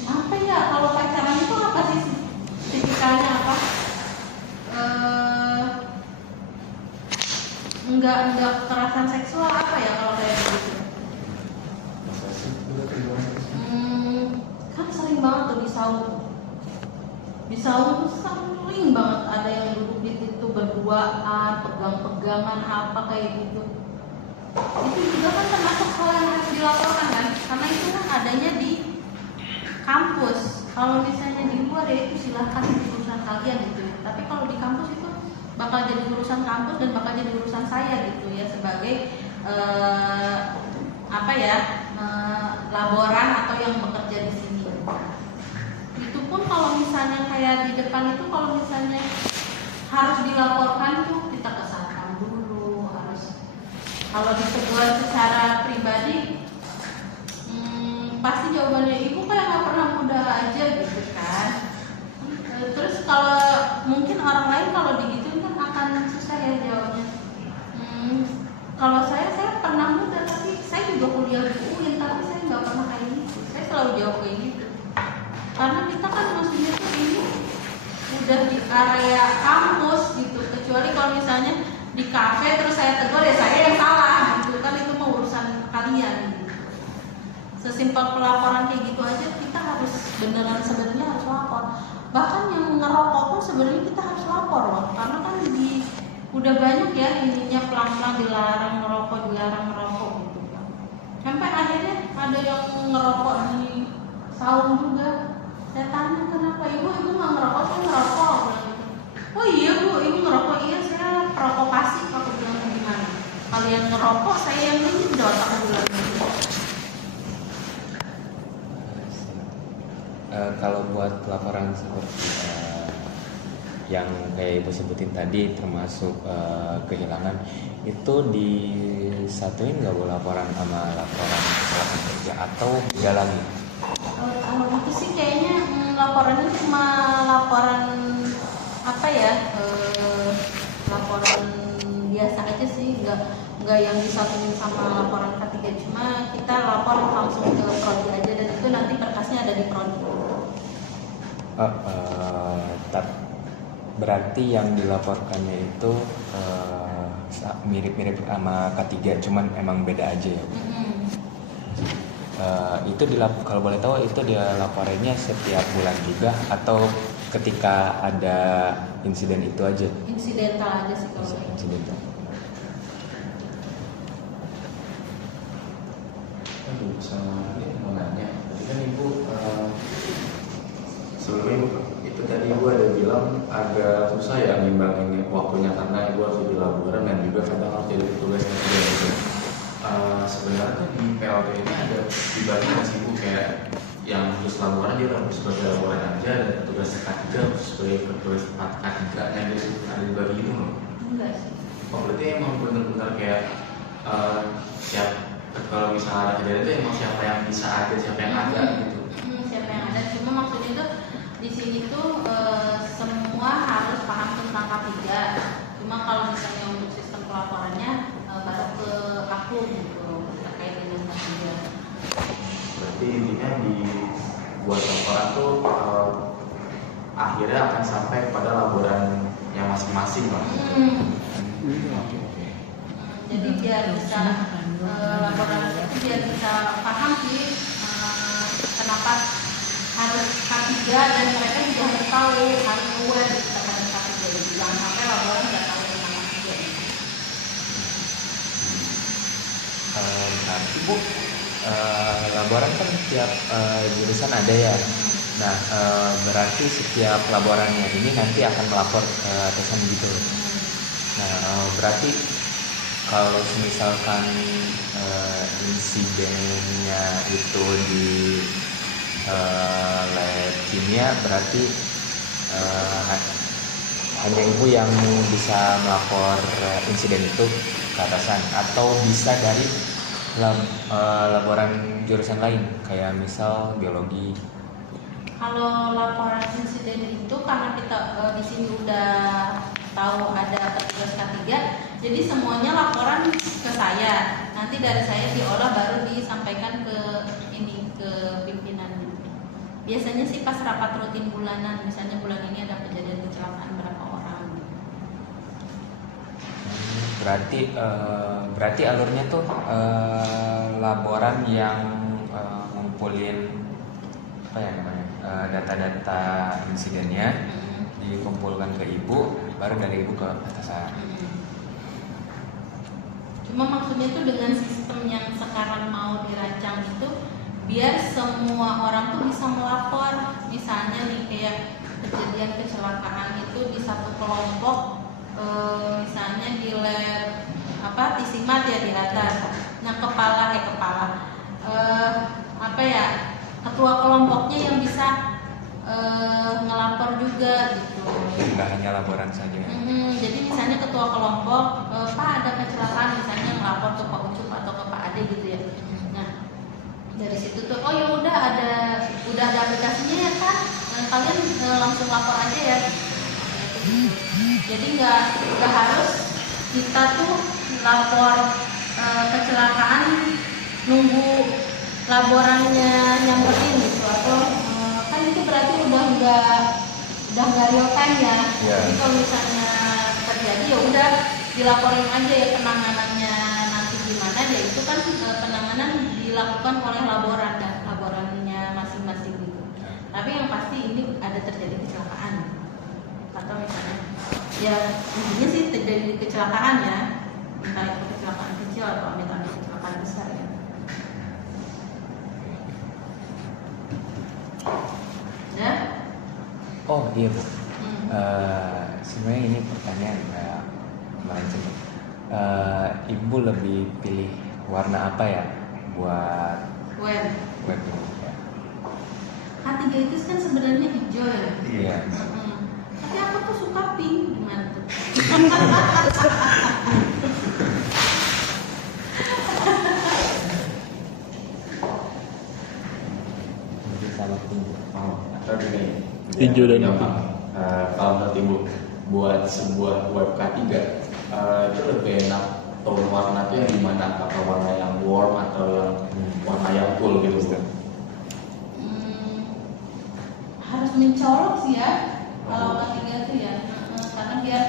apa ya kalau pacaran itu apa sih tipikalnya apa enggak kekerasan seksual apa ya kalau kayak begitu kan sering banget tuh di saung tuh sering banget ada yang duduk di situ berduaan pegang-pegangan apa kayak gitu itu juga kan termasuk hal yang harus dilaporkan kan karena itu kan adanya di kampus. Kalau misalnya di luar ya itu silahkan urusan kalian gitu ya. Tapi kalau di kampus itu bakal jadi urusan kampus dan bakal jadi urusan saya gitu ya sebagai laboran atau yang bekerja di sini. Itu pun kalau misalnya kayak di depan itu kalau misalnya harus dilaporkan tuh kita ke satpam dulu harus. Kalau ditegur secara pribadi pasti jawabannya ibu kayak nggak pernah muda aja gitu kan. Terus kalau mungkin orang lain kalau digituin kan akan susah ya jawabnya. Kalau saya pernah muda tapi saya juga kuliah di UIN tapi saya nggak pernah kayak gitu. Saya selalu jawab kayak gitu. Karena kita kan maksudnya tuh ini udah di area kampus gitu. Kecuali kalau misalnya di kafe terus saya tegur ya saya yang salah gitu kan itu mau urusan kalian. Gitu. Sesimpel pelaporan kayak gitu aja kita harus beneran sebenarnya harus lapor. Bahkan yang ngerokok pun sebenarnya kita harus lapor loh. Karena kan udah banyak ya ininya pelan-pelan dilarang ngerokok gitu kan. Sampai akhirnya ada yang ngerokok di saung juga. Saya tanya kenapa ibu nggak ngerokok, saya ngerokok gitu. Oh iya bu, ibu ngerokok iya saya provokasi aku bilang gimana. Kalian ngerokok saya yang nyedot aku bilang gitu. Kalau buat laporan seperti yang kayak ibu sebutin tadi termasuk kehilangan itu disatuin nggak bu laporan sama laporan kecelakaan kerja atau beda lagi? Kalau itu sih kayaknya laporannya cuma laporan apa ya laporan biasa aja sih nggak yang disatuin sama laporan K3 cuma kita lapor langsung ke prodi aja dan itu nanti berkasnya ada di prodi. Berarti yang dilaporkannya itu mirip-mirip sama K3 cuman emang beda aja ya bu? Itu kalau boleh tahu itu dia laporannya setiap bulan juga atau ketika ada insiden itu aja? Insidental aja sih kalau insidental. Aduh, sama ini mau nanya. Tadi kan ibu sebelumnya itu tadi ibu ada bilang agak susah ya ngimbangin waktunya karena ibu harus jadi laboran dan juga kadang harus jadi petugas yang gitu. Sebenarnya di PLT ini ada dibagi nggak sih bu kayak yang khusus laboran dia harus sebagai laboran aja dan petugas K3 harus sebagai petugas K3 nya gitu ada dibagi itu loh? enggak sih. Oh berarti emang benar-benar kayak siap kalau misalnya ada kejadian itu emang siapa yang bisa ada siapa yang ada gitu. Siapa yang ada cuma maksudnya tuh di sini tuh semua harus paham tentang K3 cuma kalau misalnya untuk sistem pelaporannya baru ke aku gitu terkait dengan K3. Berarti intinya di buat laporan tuh akhirnya akan sampai pada laporan yang masing-masing lah. Oke. Jadi biar bisa laporan itu biar bisa paham sih kenapa harus K3 dan mereka juga harus tahu harus aware terhadap K3 jadi jangan sampai laporan nggak tahu tentang K3. Berarti bu laboran kan setiap jurusan ada ya. Nah berarti setiap laborannya ini nanti akan melapor ke atasan gitu. Nah, berarti kalau misalkan insidennya itu di lab kimia, berarti hanya ibu yang bisa melapor insiden itu ke atasan, atau bisa dari laboran jurusan lain kayak misal biologi. Kalau laporan insiden itu karena kita di sini udah tahu ada petugas K3, jadi semuanya laporan ke saya. Nanti dari saya diolah baru disampaikan ke pimpinan. Biasanya sih pas rapat rutin bulanan, misalnya bulan ini ada kejadian kecelakaan berapa orang. Berarti alurnya tuh laboran yang ngumpulin apa ya namanya, data-data insidennya dikumpulkan ke ibu, baru dari ibu ke atasan. Cuma maksudnya tuh dengan sistem yang sekarang mau dirancang itu biar semua orang tuh bisa melapor. Misalnya nih kayak kejadian kecelakaan itu di satu kelompok, misalnya di lab tisimat ya di atas. Nah ketua kelompoknya yang bisa ngelapor juga gitu. Nggak hanya laporan saja. Jadi misalnya ketua kelompok, Pak ada kecelakaan, misalnya ngelapor ke Pak Ucup atau ke Pak Ade gitu ya. Nah dari situ tuh, oh ya udah ada aplikasinya ya kan, kalian langsung lapor aja ya. Jadi nggak harus kita tuh lapor kecelakaan nunggu laborannya nyamperin gitu, atau kan itu berarti udah nggak real time ya. Jadi kalau misalnya terjadi ya udah dilaporin aja ya penanganannya nanti gimana, ya itu kan penanganan dilakukan oleh laborannya masing-masing gitu. Tapi yang pasti ini ada terjadi kecelakaan atau misalnya ya intinya sih terjadi kecelakaan ya, entah itu kecelakaan kecil atau amit-amit kecelakaan besar ya. Ya? Oh iya Bu, sebenarnya ini pertanyaan melenceng. Ibu lebih pilih warna apa ya buat web ini? Ya. K3 itu kan sebenarnya hijau ya. Iya. Tapi aku tuh suka pink, gimana tuh? Mungkin sama pink. Atau gini, Hijau dan gampang. Kalau menurut ibu buat sebuah web K3 itu lebih enak tone warna itu yang dimana, apakah warna yang warm atau yang warna yang cool gitu? Harus mencolok sih ya kalau K3 itu ya, karena dia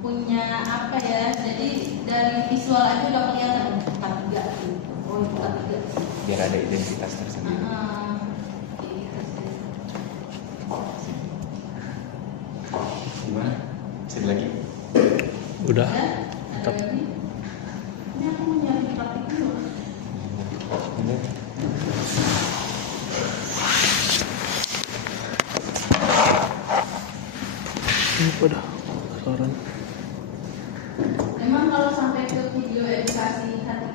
punya apa ya, jadi dari visual aja udah kelihatan K3 gitu. Oh itu K3 sih. Biar ada identitas tersendiri. Gimana? Sedih lagi? Udah. Ada lagi? Ini aku mau nyari praktik dulu. Ini Udah. Saran. Memang kalau sampai ke video edukasi K3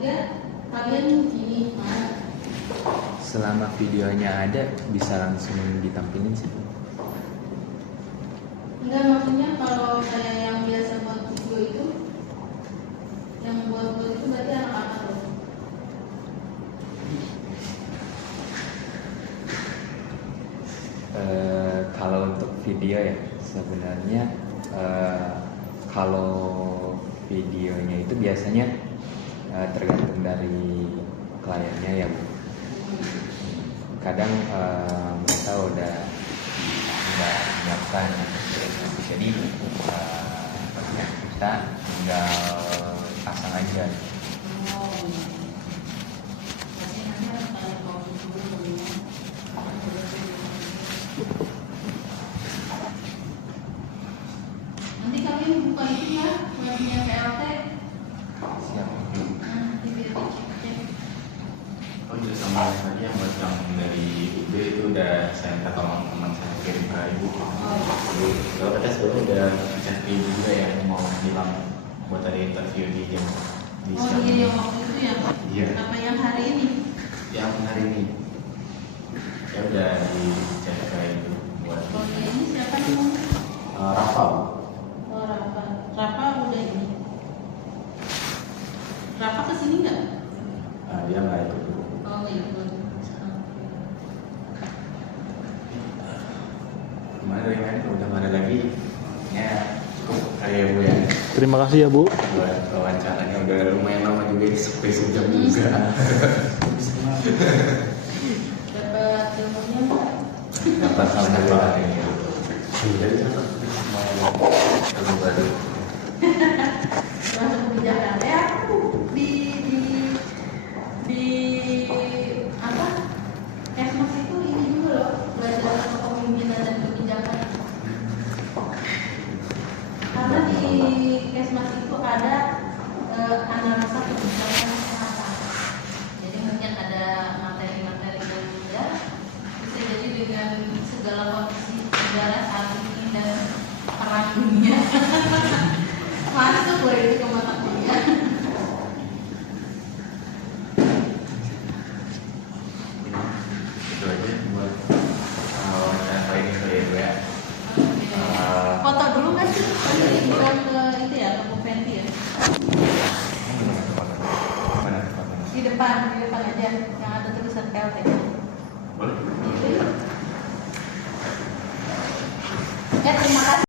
kalian ini mau? selama videonya ada bisa langsung ditampilin sih. Enggak, maksudnya kalau saya yang biasa buat video itu, yang buat itu berarti anak-anak loh. Kalau untuk video ya sebenarnya kalau videonya itu biasanya tergantung dari kliennya ya Bu. Kadang mereka udah menyiapkan, jadi kita tinggal pasang aja. Berarti nanti harus tanya kalau dulu ya. Nanti kalian buka itu ya, webnya PLT. Siap. Nanti biar dicek-cek. Oh terus sama lagi yang buat yang dari UB itu udah saya minta tolong teman saya kirim ke ibu. Jadi kalau kita sebelumnya udah chat ke ibu juga ya mau bilang buat ada interview di jam di Oh siang iya, ini. yang waktu itu ya? Iya. Apa yang hari ini? Yang hari ini ya udah di chat ke ibu buat Oh iya, ini siapa namanya? Rafa. Oh Rafa. Rafa udah ini. Rafa kesini nggak? Dia nggak ikut dulu. Oh nggak ikut. Gimana dari mana udah ada lagi ya cukup kali ya Bu ya. Terima kasih ya Bu. Buat wawancaranya udah lumayan lama juga sampai sejam juga. Dapat ilmunya nggak? Dapat alhamdulillah ini. Jadi dapat mau ilmu baru. Langsung kebijakan. Aku di apa? Esmas itu ini juga loh, belajar kepemimpinan dan kebijakan. Karena di Esmas itu ada analisa kebijakan kesehatan. Jadi mungkin ada materi-materi yang mudah, bisa jadi dengan segala kondisi negara saat ini dan perang dunia. Masuk loh itu ke mata kuliah. Itu aja buat wawancara kali ini kali ya Bu ya. Foto dulu nggak sih? Tadi bilang ke itu ya, ke Bu Fenty ya. Mana? Di depan aja, yang ada tulisan PLT. Boleh? Terima kasih